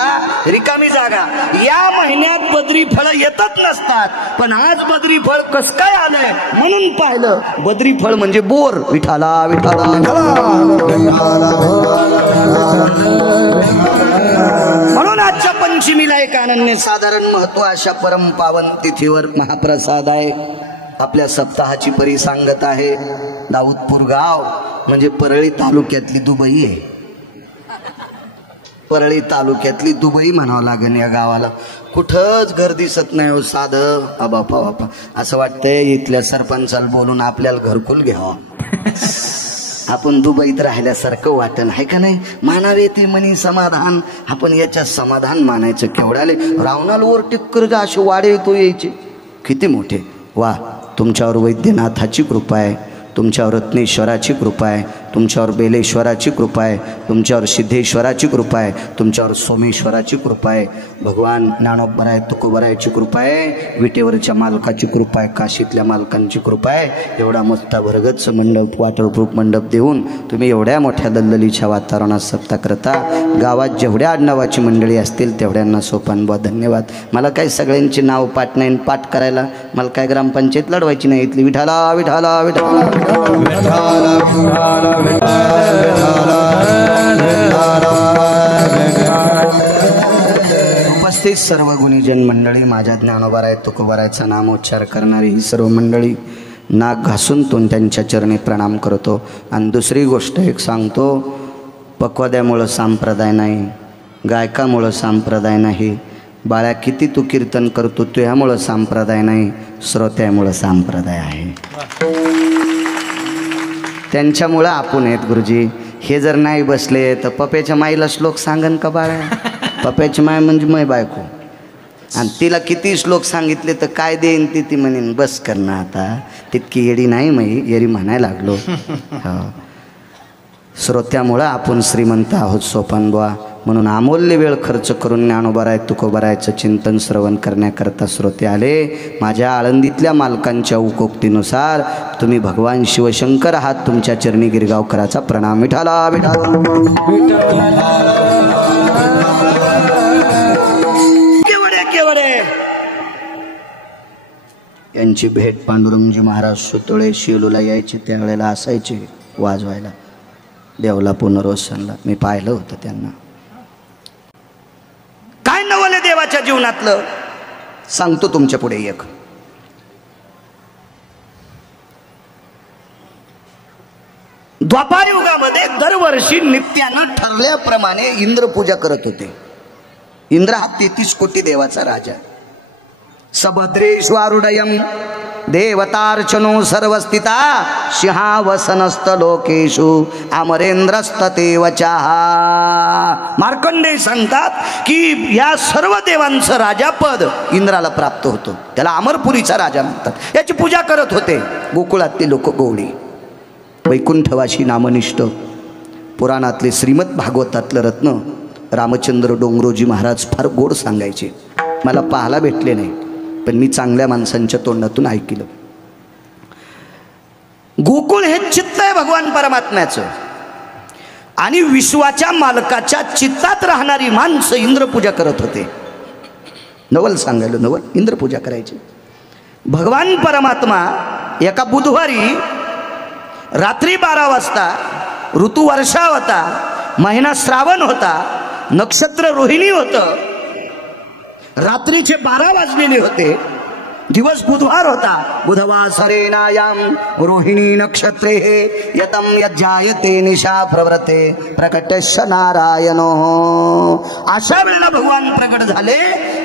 रिकामी जागा, या महिन्यात बद्री फळ येतच नसतात, पण आज बद्री फळ कस काय आलंय म्हणून पाहिलं. बद्री फळ म्हणजे बोर. विठाला विठाला. म्हणून आजच्या पंचमीला एक अनन्य साधारण महत्व अशा परम पावन तिथीवर महाप्रसाद आहे. आपल्या सप्ताहाची परी सांगत आहे. दाऊदपूर गाव म्हणजे परळी तालुक्यातली दुबई आहे. परळी तालुक्यातली दुबई म्हणावं लागेल या गावाला. कुठंच घर दिसत नाही हो साधं. बापा बापा, असं वाटतंय इथल्या सरपंचाला बोलून आपल्याला घरकुल घ्यावं. आपण दुबईत राहिल्यासारखं वाटण आहे का नाही. मानावे ते मनी समाधान. आपण याच्यात समाधान मानायचं. केवढाले रावणाला वर टिक्कर असे वाडे येतो यायचे किती मोठे. वा, तुमच्यावर वैद्यनाथाची कृपा आहे, तुमच्यावर रत्नेश्वराची कृपा आहे, तुमच्यावर बेलेश्वराची कृपा आहे, तुमच्यावर सिद्धेश्वराची कृपा आहे, तुमच्यावर सोमेश्वराची कृपा आहे. भगवान ज्ञानोबराय तुकोबरायची कृपा आहे, विटेवरच्या मालकाची कृपा आहे, काशीतल्या मालकांची कृपा आहे. एवढा मस्त भरगच्च मंडप, वॉटरप्रूफ मंडप देऊन तुम्ही एवढ्या मोठ्या दलदलीच्या वातावरणात सप्ताह करता. गावात जेवढ्या आडनावाची मंडळी असतील तेवढ्यांना सोपानबा धन्यवाद. मला काही सगळ्यांची नाव पाठ नाही, पाठ करायला मला काय ग्रामपंचायत लढवायची नाही. इथली विठाला विठाला विठाला उपस्थित सर्व गुणीजन मंडळी, माझ्या ज्ञानोबाराय तुकोबारायचा नामोच्चार करणारी ही सर्व मंडळी नाक घासून तो त्यांच्या चरणी प्रणाम करतो. आणि दुसरी गोष्ट एक सांगतो, पक्वाद्यामुळं संप्रदाय नाही, गायकामुळं संप्रदाय नाही, बाळ्या किती तू कीर्तन करतो तुझ्यामुळं संप्रदाय नाही, श्रोत्यामुळं संप्रदाय आहे. त्यांच्यामुळं आपण आहेत गुरुजी. हे जर नाही बसले तर पप्याच्या माईला श्लोक सांगन का बाळा. पप्याची माय म्हणजे मै बायको, आणि तिला किती श्लोक सांगितले तर काय देईन ती म्हणेन बस कर ना आता. तितकी येडी नाही मै, येरी म्हणायला लागलो. हो, श्रोत्यामुळं आपण श्रीमंत आहोत सोपानबुवा. म्हणून अमूल्य वेळ खर्च करून ज्ञानोबाराय तुकोबारायचं चिंतन श्रवण करण्याकरता श्रोते आले. माझ्या आळंदीतल्या मालकांच्या उकोक्तीनुसार तुम्ही भगवान शिवशंकर आहात. तुमच्या चरणी गिरगावकराचा प्रणाम. विठाला विठाला. केवढे केवढे यांची भेट पांडुरंगजी महाराज सुतळे शेलूला यायचे, त्यावेळेला असायचे वाजवायला देवला पुनर्वसनला. मी पाहिलं होतं त्यांना. काय नवले देवाच्या जीवनातलं सांगतो तुमच्या पुढे. एक द्वापारयुगामध्ये दरवर्षी नित्यानं ठरल्याप्रमाणे इंद्र पूजा करत होते. इंद्र हा 33 कोटी देवाचा राजा. सभद्रेश्वरुडयम देवतार्चनो सर्वस्थिता सिंहावसनस्त लोकेशु अमरेंद्रस्ततेवचा. मार्कंडेय सांगतात की या सर्व देवांचं राजापद इंद्राला प्राप्त होतं. त्याला अमरपुरीचा राजा म्हणतात. याची पूजा करत होते गोकुळातले लोक. गवळी वैकुंठवासी नामनिष्ठ पुराणातले श्रीमद भागवतातलं रत्न रामचंद्र डोंगरोजी महाराज फार गोड सांगायचे. मला पाहायला भेटले नाही, पण मी चांगल्या माणसांच्या तोंडातून ऐकलं. गोकुळ हे चित्त आहे भगवान परमात्म्याचं, आणि विश्वाच्या मालकाच्या चित्तात राहणारी माणसं इंद्रपूजा करत होते. नवल सांगायला नवल इंद्रपूजा करायची. भगवान परमात्मा एका बुधवारी रात्री 12 वाजता, ऋतू वर्षा होता, महिना श्रावण होता, नक्षत्र रोहिणी होतं, रात्रीचे 12 वाजलेले होते. दिवस बुधवार होता. बुधवासरेणायाम रोहिणी नक्षत्रे यतम यज्जायते निशा प्रवृते प्रकटश नारायणो. अशा वेळेला भगवान प्रकट झाले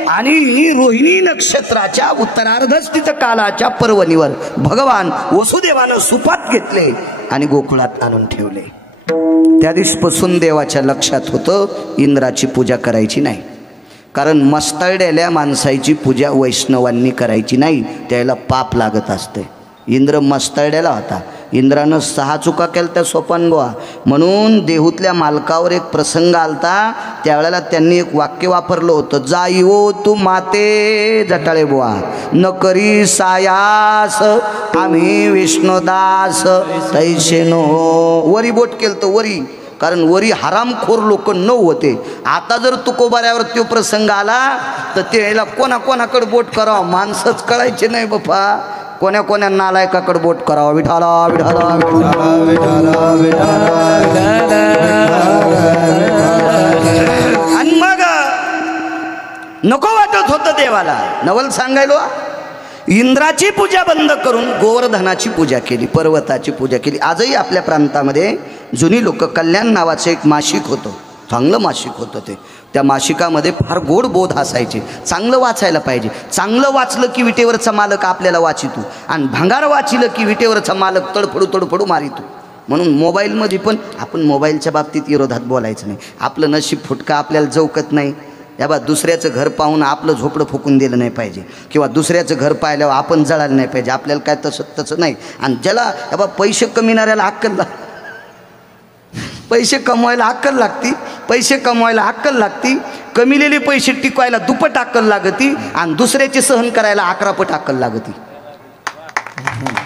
आणि रोहिणी नक्षत्राच्या उत्तरार्ध स्थित कालाच्या पर्वणीवर भगवान वसुदेवानं सुपात घेतले आणि गोकुळात आणून ठेवले. त्या दिवशीपासून देवाच्या लक्षात होतं इंद्राची पूजा करायची नाही, कारण मस्तळलेल्या माणसाची पूजा वैष्णवांनी करायची नाही, त्याला पाप लागत असते. इंद्र मस्तळलेला होता. इंद्रानं 6 चुका केल्या त्या सोपान बुवा. म्हणून देहूतल्या मालकावर एक प्रसंग आलता. त्यावेळेला त्यांनी एक वाक्य वापरलं होतं, जाई ओ तू माते जटाळे बुवा न करी सायास आम्ही विष्णुदास तैसे नो. वरी बोट केलं तर वरी, कारण वरी हरामखोर लोक न होते. आता जर तुकोबाऱ्यावर तो प्रसंग आला तर त्याला कोणाकोणाकडे बोट करावं माणसंच कळायचे नाही बापा. कोण्या कोण्या नालायकाकडे बोट करावं. विठाला विठाला आणि मग नको वाटत होतं देवाला. नवल सांगायलो इंद्राची पूजा बंद करून गोवर्धनाची पूजा केली, पर्वताची पूजा केली. आजही आपल्या प्रांतामध्ये जुनी लोक कल्याण नावाचं एक मासिक होतं, चांगलं मासिक होतं ते. त्या मासिकामध्ये फार गोड बोध असायचे. चांगलं वाचायला पाहिजे. चांगलं वाचलं की विटेवरचा मालक आपल्याला वाचितो, आणि भंगार वाचिलं की विटेवरचा मालक तडफडू तडफडू मारितो. म्हणून मोबाईलमध्ये पण आपण मोबाईलच्या बाबतीत विरोधात बोलायचं नाही. आपलं नशीब फुटका आपल्याला चौकत नाही. या बा दुसऱ्याचं घर पाहून आपलं झोपडं फुकून दिलं नाही पाहिजे, किंवा दुसऱ्याचं घर पाहिल्यावर आपण जळायला नाही पाहिजे. आपल्याला काय तसं नाही. आणि ज्याला या बा पैसे कमिणाऱ्याला अक्कल पैसे कमवायला अक्कल लागती, पैसे कमवायला अक्कल लागती. कमिलेले पैसे टिकवायला दुप्पट अक्कल लागती, आणि दुसऱ्याचे सहन करायला 11 पट अक्कल लागती.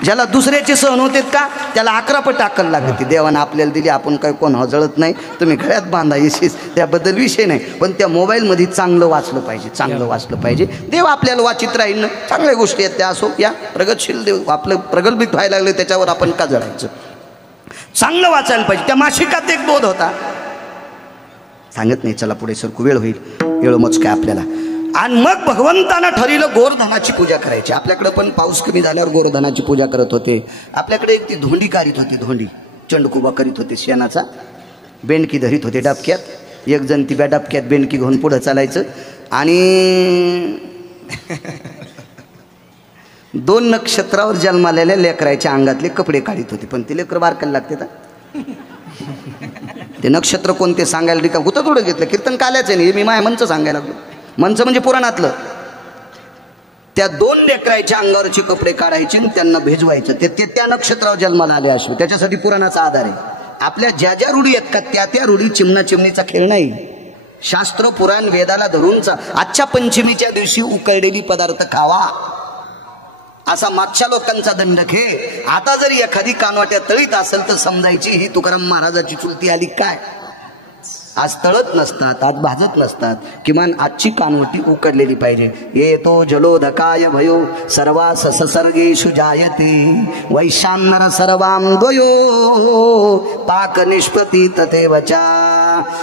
ज्याला दुसऱ्याचे सहन होते का त्याला 11 पट अक्कल लागते. देवानं आपल्याला दिली, आपण काय कोण जळत नाही. तुम्ही गळ्यात बांधा येशील, त्याबद्दल विषय नाही. पण त्या मोबाईलमध्ये चांगलं वाचलं पाहिजे, चांगलं वाचलं पाहिजे. देव आपल्याला वाचित राहील ना. चांगल्या गोष्टी आहेत त्या असो. या प्रगतशील देव आपलं प्रगल्भित व्हायला लागले, त्याच्यावर आपण का जळायचं. चांगलं वाचायला पाहिजे. त्या मासिकात एक बोध होता, सांगत नाही, चला पुढे सरकू, वेळ होईल, वेळमच काय आपल्याला. आणि मग भगवंतानं ठरवलं गोवर्धनाची पूजा करायची. आपल्याकडे पण पाऊस कमी झाल्यावर गोवर्धनाची पूजा करत होते. आपल्याकडे एक ती धोंडी काढीत होती, धोंडी चंडकुबा करीत होते शेणाचा. बेंडकी धरीत होते डबक्यात. एक जण ती डबक्यात बेंडकी घेऊन पुढं चालायचं, आणि 2 नक्षत्रावर जन्मालेल्या लेकराच्या अंगातले कपडे काढीत होते. पण ते लेकर बारकायला लागते का ते नक्षत्र कोणते सांगायला रिका होतं. थोडं घेतलं कीर्तन काल्याचं नाही, मी माय मंच सांगायला लागलो. मंच म्हणजे पुराणातलं. त्या 2 लेकराच्या अंगावरचे कपडे काढायचे आणि त्यांना भेजवायचं. ते त्या नक्षत्रावर जन्माला आले असो. त्याच्यासाठी पुराणाचा आधार आहे. आपल्या ज्या ज्या रूढी आहेत का त्या रूढी चिमणा चिमणीचा खेळ नाही. शास्त्र पुराण वेदाला धरूनचा. आजच्या पंचमीच्या दिवशी उकळलेली पदार्थ खावा असा मागच्या लोकांचा दंडक आहे. आता जर एखादी कानवाट्या तळीत असेल तर समजायची ही तुकाराम महाराजाची चुलती आली काय. आज तळत नसतात, आज भाजत नसतात. किमान आजची कानवटी उकडलेली पाहिजे. येतो जलोदकाय भयो सर्वास ससर्गेषु जायते वैशान्नर सर्वां द्वयो पाक निष्पत्ती तथैवचा.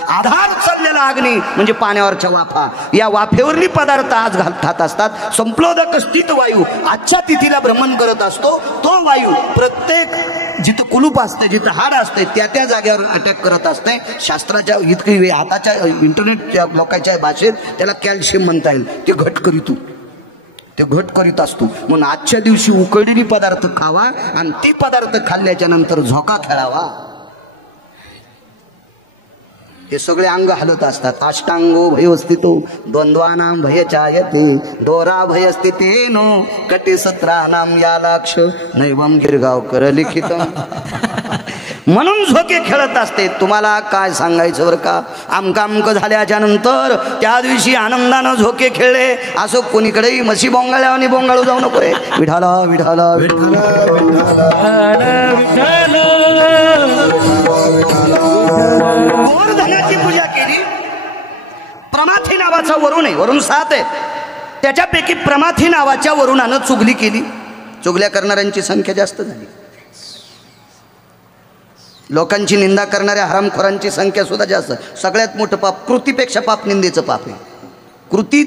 आधार चाललेला अग्नी म्हणजे पाण्यावरच्या वाफा. या वाफेवरली पदार्थ आज घालतात असतात. संप्लोदक स्थित वायू आजच्या तिथीला भ्रमण करत असतो. तो वायू प्रत्येक जिथं कुलूप असते, जिथं हाड असते, त्या जागेवर अटॅक करत असते. शास्त्राच्या इतकी आताच्या इंटरनेटच्या लोकांच्या भाषेत त्याला कॅल्शियम म्हणता येईल. ते घट करीतो, ते घट करीत असतो. म्हणून आजच्या दिवशी उकळलेली पदार्थ खावा, आणि ती पदार्थ खाल्ल्याच्या नंतर झोका खेळावा. हे सगळे अंग हलत असतात. अष्टांगो भयोस्थितो द्वंद्वानां भयचायते दोरा भयस्थितेनो कटिसत्राणां यालाक्ष नैवं गिरगावकर लिखित. म्हणून झोके खेळत असते. तुम्हाला काय सांगायचं बरं का. आमकामक झाल्याच्या नंतर त्या दिवशी आनंदानं झोके खेळले असं कोणीकडेही म्हशी बोंगाळ्या आणि बोंगाळू जाऊ नको. विठाला विठाला गोवर्धनाची पूजा केली. प्रमाथी नावाचा वरुण आहे, वरुण 7 आहे. त्याच्यापैकी प्रमाथी नावाच्या वरुणानं चुगली केली. चुगल्या करणाऱ्यांची संख्या जास्त झाली. लोकांची निंदा करणाऱ्या हरामखोरांची संख्या सुद्धा जास्त. सगळ्यात मोठं पाप कृतीपेक्षा पाप निंदेचं पाप आहे. कृती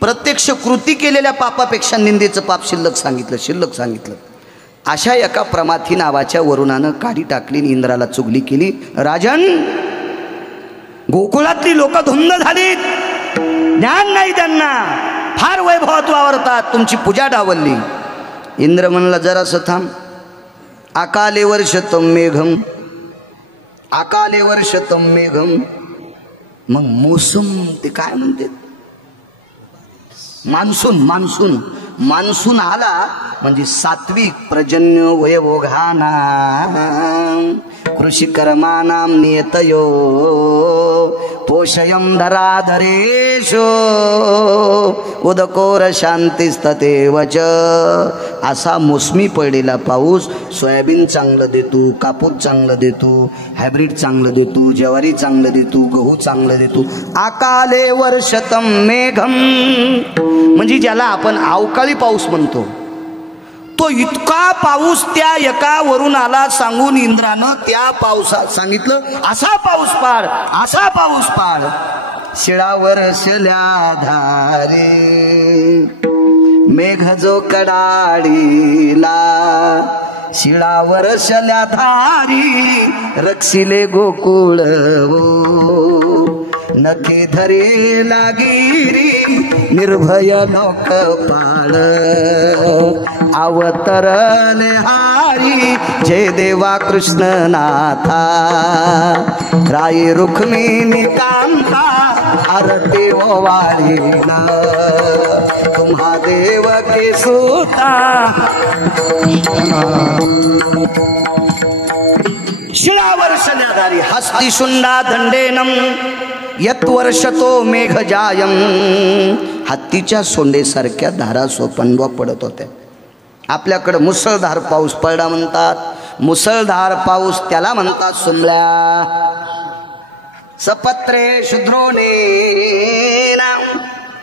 प्रत्यक्ष कृती केलेल्या पापापेक्षा निंदेचं पाप शिल्लक सांगितलं. अशा एका प्रमाथी नावाच्या वरुणानं काढी टाकली, इंद्राला चुगली केली. राजन, गोकुळातली लोक धुंद झालीत, ज्ञान नाही त्यांना, फार वैभवात वावरतात, तुमची पूजा डावलली. इंद्र म्हणला जरासं थांब. अकाले वर्षतम मेघम, अकाले वर्षतम मेघम. मग मोसम ते काय म्हणते, मान्सून आला म्हणजे सात्विक पर्जन्य वैभोगाना कृषी कर्मानाम नियतयो पोषयम धराधरेशो उदकोर शांतिस्ततेवच. असा मोसमी पडलेला पाऊस सोयाबीन चांगलं देतो, कापूस चांगलं देतो, हायब्रिड चांगलं देतो, ज्वारी चांगलं देतो, गहू चांगलं देतो. अकाले वर्षतम मेघम म्हणजे ज्याला आपण अवकाळी पाऊस म्हणतो, तो इतका पाऊस त्या एका वरुणाला सांगून इंद्रानं त्या पावसात सांगितलं असा पाऊस पाड, असा पाऊस पाड. शिळावर शल्या धारे मेघ जो कडाडीला, शिळावर शल्या धारी रक्षिले गोकुळ नखे धरे लागिरी निर्भय लोकपाळ. अवतरले हारी जय देवा कृष्णनाथा राई रुक्मिणी कांता आरती ओवाळीला तुम्हा देव के सुता. शिळावर शल्याधारी हस्ती शुंडा दंडेनम यत्वर्षतो मेघ जायम. हत्तीच्या सोंडेसारख्या धारा सोपंडवा पडत होत्या. आपल्याकडे मुसळधार पाऊस पडला म्हणतात. मुसळधार पाऊस त्याला म्हणतात सुमल्या. सपत्रे शुद्रोने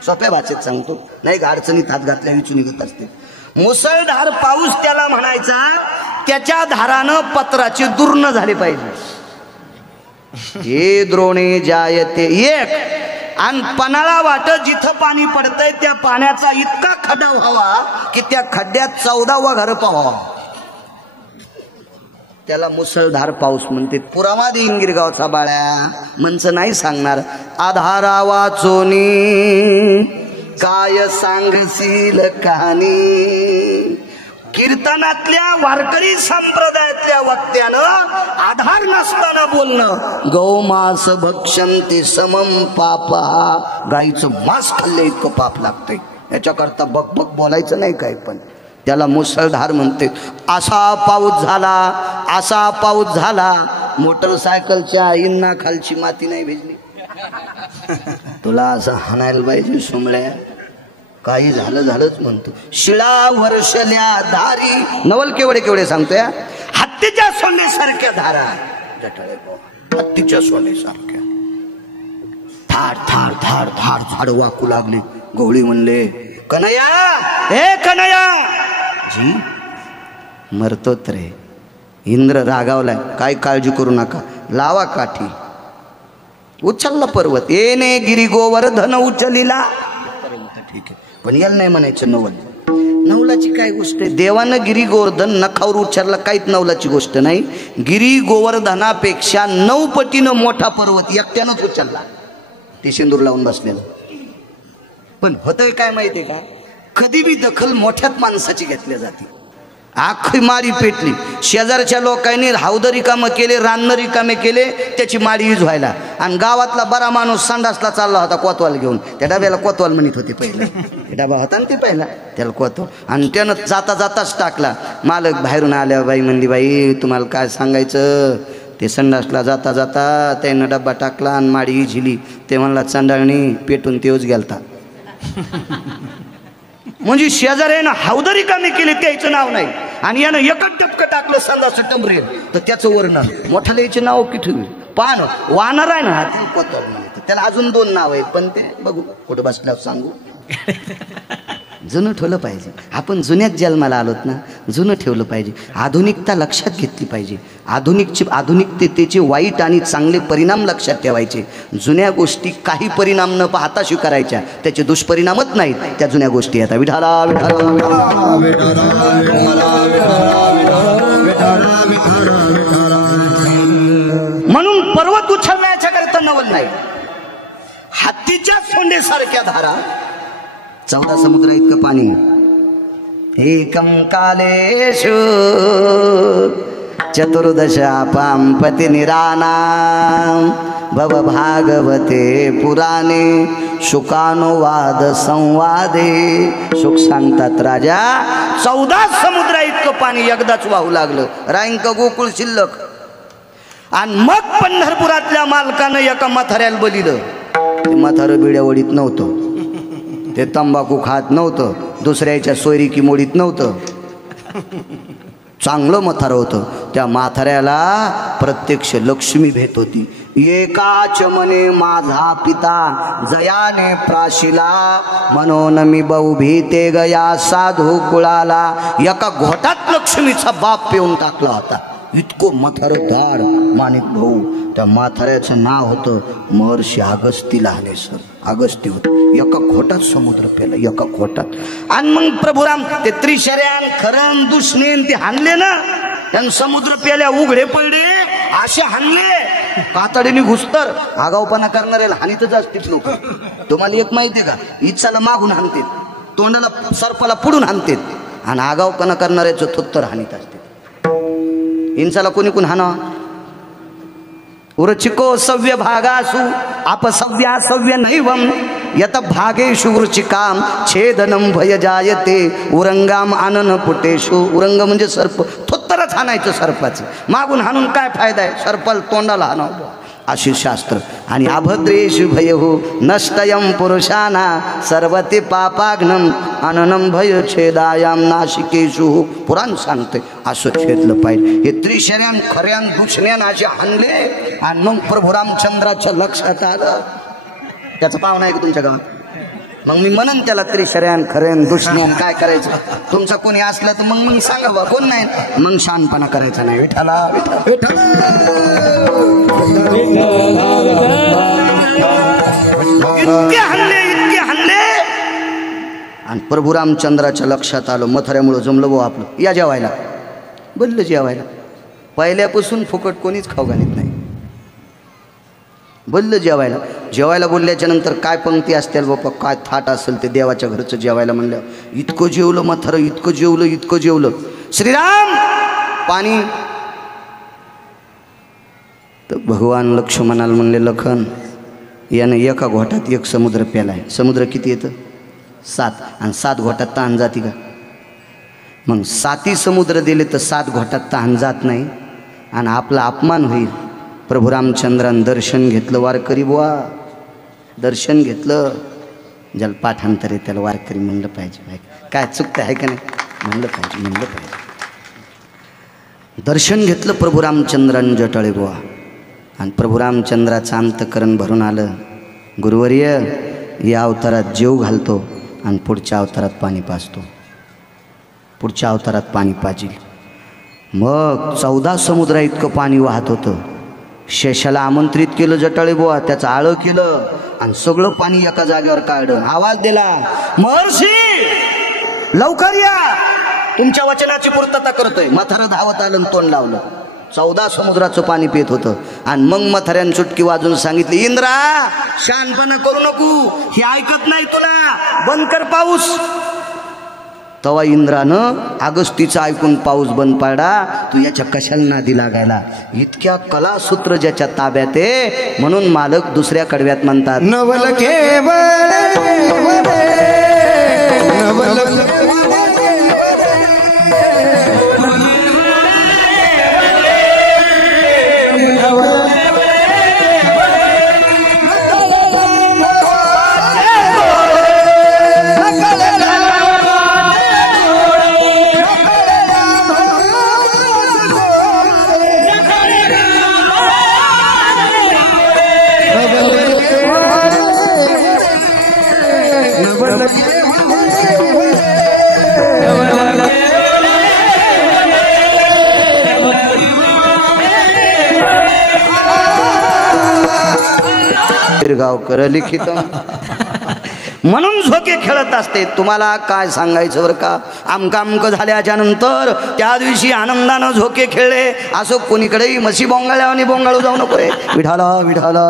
सोप्या भाषेत सांगतो, नाही अडचणीत हात घातल्या विचून निघत असते. मुसळधार पाऊस त्याला म्हणायचा, त्याच्या धारानं पत्राची दुर्न झाली पाहिजे. हे द्रोणे जायते एक, आणि पन्हाळा वाट जिथं पाणी पडतंय त्या पाण्याचा इतका खड्डा व्हावा की त्या खड्ड्यात 14वा घर पाहावा. त्याला मुसळधार पाऊस म्हणते. पुरामध्ये इंगिरगावचा बाळ्या मनचं नाही सांगणार. आधारा वाचोनी काय सांगशील कहाणी. कीर्तनातल्या वारकरी संप्रदायातल्या वक्त्यानं आधार नसताना बोलणं. गौमास भक्षंती समम पापा. गाईचं मांस खाल्ले इतकं पाप लागतंय. याच्याकरता बकबक बोलायचं नाही काय. पण त्याला मुसळधार म्हणते. असा पाऊस झाला, असा पाऊस झाला. मोटरसायकलच्या इंना खालची माती नाही भेजली. तुला असं हाणायला पाहिजे सोमळ्या. काही झालंच म्हणतो. शिळा वर्षल्या धारी नवल केवढे सांगतोय. हत्तीच्या सोन्यासारख्या धारा जटाळे, हत्तीच्या सोन्यासारख्या थाड थाड थाड थाड झाड वाकू लागले. गवळी म्हणले कन्हैया, हे कन्हैया जी मरतोत रे. इंद्र रागावलाय. काय काळजी करू नका, लावा काठी. उचलला पर्वत. येणे गिरी गोवर्धन उचलिला. ठीक आहे, पण याला नाही म्हणायचं नवल. नवलाची काय गोष्ट आहे. देवानं गिरी गोवर्धन नखावर उच्चारला, काहीच नवलाची गोष्ट नाही. गिरी गोवर्धनापेक्षा 9 पटीनं मोठा पर्वत एकट्यानंच उचलला. ते सिंदूर लावून बसलेलं. पण होतंय काय माहितीये का, कधी बी दखल मोठ्यात माणसाची घेतल्या जाते. आखी माळी पेटली. शेजारच्या लोकांनी हौद रिकामं केले, रान रिकामे केले, त्याची माळी यूज व्हायला. आणि गावातला बरा माणूस संडासला चालला होता कोतवाल घेऊन. त्या डब्याला कोतवाल म्हणत होते पहिले. डबा होता ना ते पहिला, त्याला कोतवाल. आणि त्यानं जाताच टाकला. मालक बाहेरून आल्या. बाई म्हणली, बाई तुम्हाला काय सांगायचं. ते संडासला जाता त्यानं डब्बा टाकला आणि माळी झिली. ते म्हणला चंडाळणी पेटून तेच गेलता. म्हणजे शेजाऱ्यानं हौद रिकामे केले, त्याचं नाव नाही. आणि यानं एकच डबकं टाकलं संडास टंबरेल, तर त्याचं वर्णन. मोठ्या याचं नाव किती पान वानर आहे ना, कोतवाल म्हणते. त्याला अजून 2 नाव आहेत, पण ते बघू कुठं बसल्यावर सांगू. जुनं ठेवलं पाहिजे. आपण जुन्यात जन्माला आलोत ना, जुनं ठेवलं पाहिजे. आधुनिकता लक्षात घेतली पाहिजे. आधुनिकतेचे वाईट आणि चांगले परिणाम लक्षात ठेवायचे. जुन्या गोष्टी काही परिणाम न पाहता स्वीकारायच्या, त्याचे दुष्परिणामच नाहीत त्या जुन्या गोष्टी. आता विठाला विठाला म्हणून पर्वत उचलण्याच्या करता नवल नाही. हत्तीच्या सोंडेसारख्या धारा, 14 समुद्र इतकं पाणी. एकम कालेषु चतुर्दशापां पतिनिरानां भव भागवते पुराणे शुकानुवाद संवादे. सुख सांगतात राजा, 14 समुद्र इतकं पाणी एकदाच वाहू लागलं. रांक गोकुळ शिल्लक. आणि मग पंढरपुरातल्या मालकानं एका म्हाताऱ्याला बलिलं. ते म्हातारं बिड्यावडीत नव्हतं, ते तंबाखू खात नव्हतं, दुसऱ्याच्या सोयरीकी मोडीत नव्हतं, चांगलं म्हातारं होतं. त्या म्हाताऱ्याला प्रत्यक्ष लक्ष्मी भेट होती. एकाच मने माझा पिता जयाने प्राशिला, म्हणून मी बहुभीते गया साधू कुळाला. एका घोटात लक्ष्मीचा बाप पिऊन टाकला होता. इतकं म्हातारं दाड माणिक भाऊ. त्या म्हाताऱ्याचं नाव होतं महर्षी अगस्ती लहानेसर. अगस्ती होत. एका खोटात समुद्र पेला, एका खोटात. आणि मग प्रभुराम ते त्रिशर्यान खरण दुष्णेन ते हाणले ना, त्यानं समुद्र पेल्या उघडे पडले, असे हाणले कातडीने घुसतर. आगावपणा करणाऱ्याला हानीतच असतील लोक. तुम्हाला एक माहितीये का, इच्छाला मागून हाणतेत, तोंडाला सर्पाला पुढून हाणतेत, आणि आगावपणा करणाऱ्याचं थोत्तर हानीत असते. इंसाला कोणी कोण हाना. उरचिको सव्य भागासु अपसव्या सव्य नैवम यत भागेषु वृचिकाम छेदनम भय जायते उरंगाम आनन पुटेषु. उरंग म्हणजे सर्प. थोत्तरच हाणायचं सर्पाचं. मागून हाणून काय फायदा आहे, सर्पाला तोंडाला हाणावं अशी शास्त्र. आणि अभद्रेषु भयहु नष्टयम पुरुषाना सर्वते पापाग्नम अननम भय छेदायाम नाशिकेषु. पुराण सांगते असं छेदलं पाहिजे. हे त्रिशर्यान खऱ्यान दुसऱ्यान असे हाणले. आणि मग प्रभू रामचंद्राच्या लक्षात आलं, त्याचं पाहुणा आहे का तुमच्या गावात? मग मी म्हणन त्याला त्रिशर्यान खऱ्यान दुसऱ्यान काय करायचं. तुमचा कोणी असला तर मग सांगा बा, कोण नाही मग शानपणा करायचा नाही. विठाला विठाला इतके हाणले. आणि प्रभू रामचंद्राच्या लक्षात आलं, मथऱ्यामुळं जमलं भाऊ आपलं, या जेवायला. बोललं जेवायला. पहिल्यापासून फुकट कोणीच खाऊ घालीत नाही. बोललं जेवायला. जेवायला बोलल्याच्या नंतर काय पंक्ती असतील बाप्पा, काय थाट असेल ते देवाच्या घरचं जेवायला म्हणलं. इतकं जेवलं म्हातारं, इतकं जेवलं, इतकं जेवलं. श्रीराम पाणी. तर भगवान लक्ष्मणाला म्हणले, लखन यानं एका घोटात एक समुद्र प्यालाय. समुद्र किती येतं? 7. आणि 7 घोटात तहान जाती का? मग 7 समुद्र दिले तर 7 घोटात तहान जात नाही. आणि आपला अपमान होईल. प्रभू रामचंद्रानं दर्शन घेतलं. वारकरी बुवा दर्शन घेतलं. ज्याला पाठांतर आहे त्याला वारकरी म्हणलं पाहिजे. काय चुकतं आहे का नाही? म्हणलं पाहिजे. दर्शन घेतलं प्रभू रामचंद्रानं जटाळे बुवा. आणि प्रभू रामचंद्राचं अंतकरण भरून आलं. गुरुवर्य या अवतारात जीव घालतो आणि पुढच्या अवतारात पाणी पाजतो. पुढच्या अवतारात पाणी पाजील. मग 14 समुद्रा इतकं पाणी वाहत होतं. शेषाला आमंत्रित केलं जटाळे बुवा, त्याचं आळं केलं आणि सगळं पाणी एका जागेवर काढलं. आवाज दिला, महर्षी लवकर या, तुमच्या वचनाची पूर्तता करतोय. म्हातारं धावत आलं, तोंड लावलं. 14 समुद्राचं पाणी पित होतं. आणि मग म्हाताऱ्यानं चुटकी वाजून सांगितली, इंद्रा शहाणपणा करू नको, हे ऐकत नाही तुला, बंद कर पाऊस. तवा इंद्रानं अगस्तीचं ऐकून पाऊस बंद पाडा. तू याच्या कशाला नादी लागायला. इतक्या कलासूत्र ज्याच्या ताब्यात आहे, म्हणून मालक दुसऱ्या कडव्यात म्हणतात, नवल गावकर लिखित म्हणून झोके खेळत असते. तुम्हाला काय सांगायचं बरं का, आमक झाल्याच्या नंतर त्या दिवशी आनंदानं झोके खेळले असं कोणीकडेही म्हशी बोंगाळ्या आणि बोंगाळू जाऊ नको. विठाला विठाला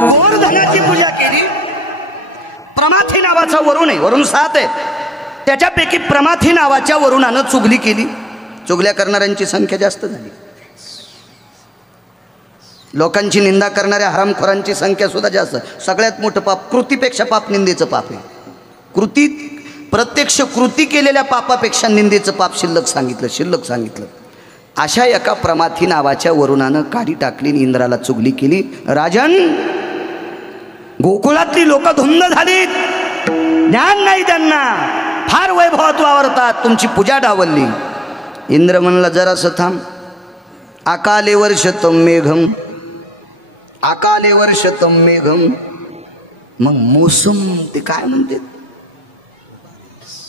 गोवर्धनाची पूजा केली. प्रमाथी नावाचा वरुण आहे, वरुण 7 आहे, त्याच्यापैकी प्रमाथी नावाच्या वरुणानं चुगली केली. चुगल्या करणाऱ्यांची संख्या जास्त झाली. लोकांची निंदा करणाऱ्या हरामखोरांची संख्या सुद्धा जास्त. सगळ्यात मोठं पाप कृतीपेक्षा पाप निंदेचं पाप आहे. कृती प्रत्यक्ष कृती केलेल्या पापापेक्षा निंदेचं पाप शिल्लक सांगितलं. अशा एका प्रमाथी नावाच्या वरुणानं काडी टाकली, इंद्राला चुगली केली. राजन, गोकुळातली लोक धुंद झालीत, ज्ञान नाही त्यांना, फार वैभवात वावरतात, तुमची पूजा डावलली. इंद्र म्हणला जरासं थांब. अकाले वर्षतम मेघम, अकाले वर्षतम मेघम. मग मोसम ते काय म्हणते,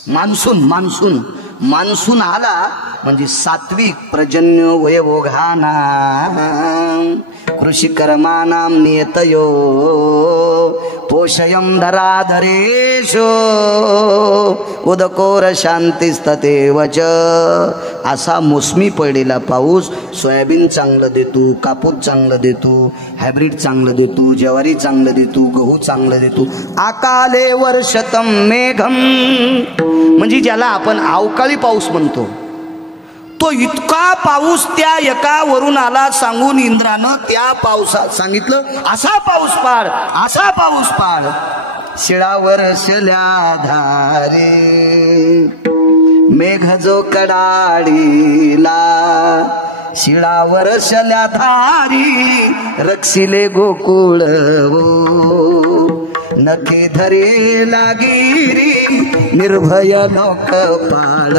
मान्सून. मान्सून मान्सून आला म्हणजे सात्विक पर्जन्य वयभोगाना कृषी कर्मानाम नियतयो पोषयम धराधरेशो उदकोर शांतिस्ततेवच. असा मोसमी पडलेला पाऊस सोयाबीन चांगलं देतो, कापूस चांगलं देतो, हायब्रिड चांगलं देतो, ज्वारी चांगलं देतो, गहू चांगलं देतो. अकाले वर्षतम मेघम म्हणजे ज्याला आपण अवकाळी पाऊस म्हणतो, तो इतका पाऊस त्या एका वरुणाला सांगून इंद्रानं त्या पावसात सांगितलं असा पाऊस पाड, असा पाऊस पाड. शिळावर शल्या धारे मेघ जो कडाडीला, शिळावर शल्या धारी रक्षिले गोकुळ नखे धरे लागिरी निर्भय लोकपाळ.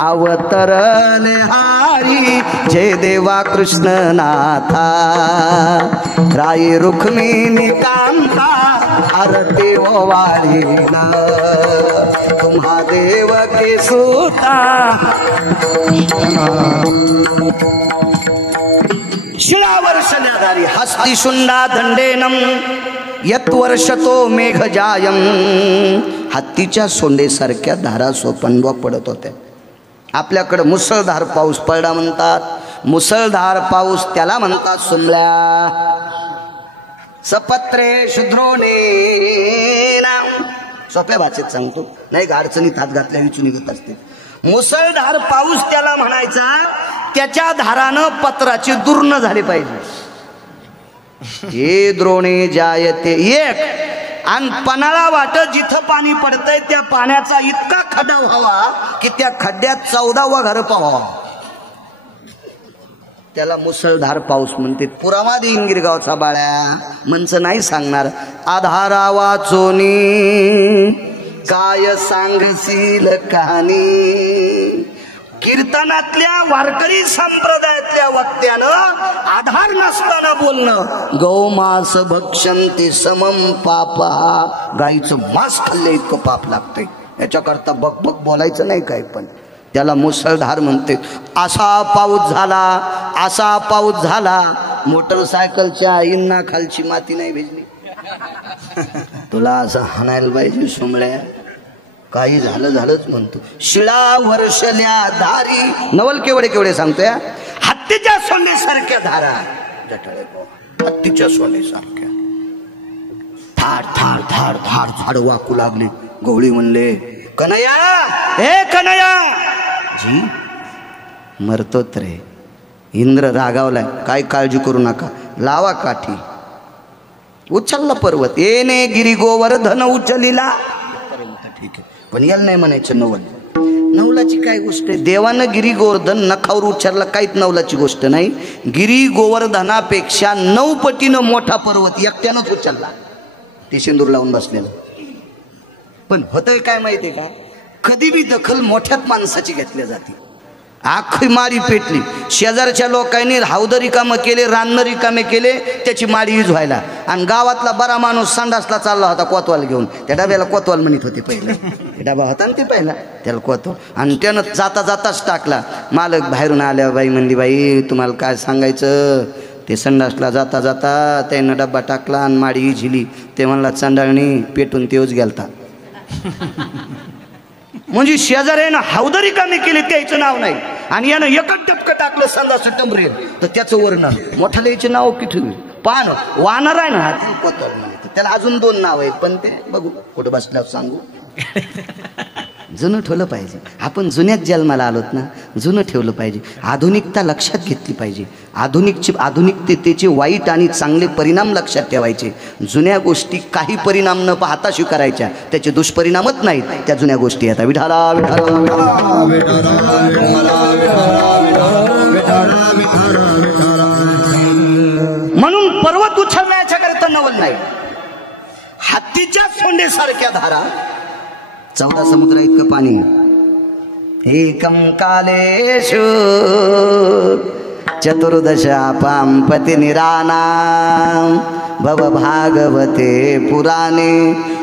अवतरले हारी जय देवा कृष्णनाथा राई रुक्मिणी कांता आरती ओवाळीला तुम्हा देव के सुता. शिळावर शल्याधारी हस्ती शुंडा दंडेनम यत वर्षतो मेघ जायम. हत्तीच्या सोंडेसारख्या धारा सोपंडवा पडत होत्या. आपल्याकडे मुसळधार पाऊस पडला म्हणतात. मुसळधार पाऊस त्याला म्हणतात सुमल्या. सपत्रे शुद्रोने सोप्या भाषेत सांगतो, नाही अडचणीत हात घातल्या विचून निघत असते. मुसळधार पाऊस त्याला म्हणायचा. त्याच्या धारानं पत्राची दूर्ण झाली पाहिजे. हे द्रोणे जायते एक. आणि पन्हाळा वाट जिथं पाणी पडतंय त्या पाण्याचा इतका खड्डा व्हावा की त्या खड्ड्यात 14वा घर पाहावा. त्याला मुसळधार पाऊस म्हणते. पुरामध्ये इंगिरगावचा बाळ्या म्हणचं नाही सांगणार. आधारा वाचोनी काय सांगशील कहाणी. कीर्तनातल्या वारकरी संप्रदायातल्या वक्त्यानं आधार नसताना बोलणं. गौमास भक्षंती समम पापा. गाईचं मांस खाल्ले इतकं पाप लागतंय. याच्याकरता बकबक बोलायचं नाही काय. पण त्याला मुसळधार म्हणते. असा पाऊस झाला, असा पाऊस झाला. मोटरसायकलच्या आईंना खालची माती नाही भेजली. तुला असं हाणायला पाहिजे सोमळ्या. काही झालंच म्हणतो. शिळा वर्षल्या धारी नवल केवढे सांगतोय. हत्तीच्या सोन्यासारख्या धारा, हत्तीच्या सोन्यासारख्या थार थार थार थार झाड वाकू लागले. गवळी म्हणले कन्हैया, हे कन्हैया जी मरतोत रे. इंद्र रागावलाय. काय काळजी करू नका, लावा काठी. उचलला पर्वत. येणे गिरी गोवर्धन उचलिला. ठीक आहे, पण याला नाही म्हणायचं नवल. नवलाची काय गोष्ट आहे. देवानं गिरी गोवर्धन नखावर उच्चारला, काहीच नवलाची गोष्ट नाही. गिरी गोवर्धनापेक्षा 9 पटीनं मोठा पर्वत एकट्यानंच उचलला. ते सिंदूर लावून बसलेलं. पण होतंय काय माहितीये का, कधी बी दखल मोठ्यात माणसाची घेतल्या जाते. आखी माळी पेटली. शेजारच्या लोकांनी हौद रिकामं केले, रान रिकामे केले, त्याची माळी यूज व्हायला. आणि गावातला बरा माणूस संडासला चालला होता कोतवाल घेऊन. त्या डब्याला कोतवाल म्हणत होते पहिलं. डबा होता ना ते पहिला, त्याला कोतवाल. आणि त्यानं जाता जाताच टाकला. मालक बाहेरून आल्या, बाई म्हणली, बाई तुम्हाला काय सांगायचं, ते संडासला जाता जाता त्यानं डब्बा टाकला आणि माळी झिली. ते म्हणला चंडाळणी पेटून तेच गेलता. म्हणजे शेजाऱ्यानं हौद रिकामी केली त्याचं नाव नाही, आणि यानं एकच टपकं टाकलं संडास टमरेल तर त्याचं वर्णन. मोठ्या याचे नाव किती पान वानर आहे ना, कोतवाल म्हणते. त्याला अजून 2 नाव आहेत, पण ते बघू कुठं बसल्यावर सांगू. जुनं ठेवलं पाहिजे. आपण जुन्यात जन्माला आलोत ना, जुनं ठेवलं पाहिजे. आधुनिकता लक्षात घेतली पाहिजे. आधुनिकतेचे वाईट आणि चांगले परिणाम लक्षात ठेवायचे. जुन्या गोष्टी काही परिणाम न पाहता स्वीकारायच्या, त्याचे दुष्परिणामच नाहीत त्या जुन्या गोष्टी. आता विठाला म्हणून पर्वत उचलण्याच्या करता नवल नाही. हत्तीच्या सोंडेसारख्या धारा, 14 समुद्र इतकं पाणी. एकम कालेषु चतुर्दशापां पतिनिरानां भव भागवते पुराणे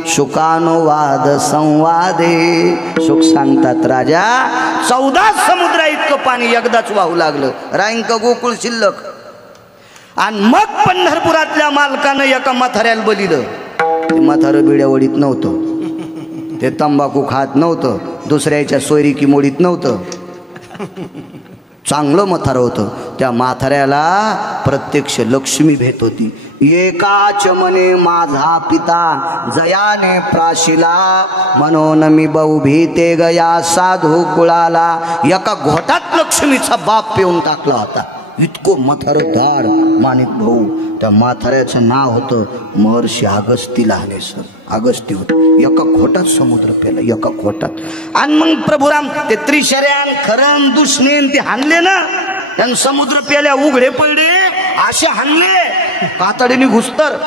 शुकानुवाद संवादे. शुक सांगतात राजा 14 समुद्र इतकं पाणी एकदाच वाहू लागलं, रांक गोकुळ शिल्लक. आणि मग पंढरपुरातल्या मालकानं एका म्हाताऱ्याला बलिलं. ते म्हातारं बिड्यावडीत नव्हतं, ते तंबाखू खात नव्हतं, दुसऱ्याच्या सोयरीकी मोडीत नव्हतं, चांगलं म्हातारं होतं. त्या म्हाताऱ्याला प्रत्यक्ष लक्ष्मी भेट होती. एकाच मने माझा पिता जयाने प्राशिला, म्हणून मी बहुभीते गया साधू कुळाला. एका घोटात लक्ष्मीचा बाप पिऊन टाकला होता. इतकं म्हातारदार माणिक भाऊ. त्या म्हाताऱ्याचं नाव होतं महर्षी अगस्ती लहानेसर. अगस्ती होत. एका खोटात समुद्र पेला, एका खोटात. आणि मग प्रभुराम ते त्रिशर्यान खरण दुष्णेन ते हाणले ना, त्यानं समुद्र पेल्या, उघडे पडले, असे हाणले कातडीने घुसतर.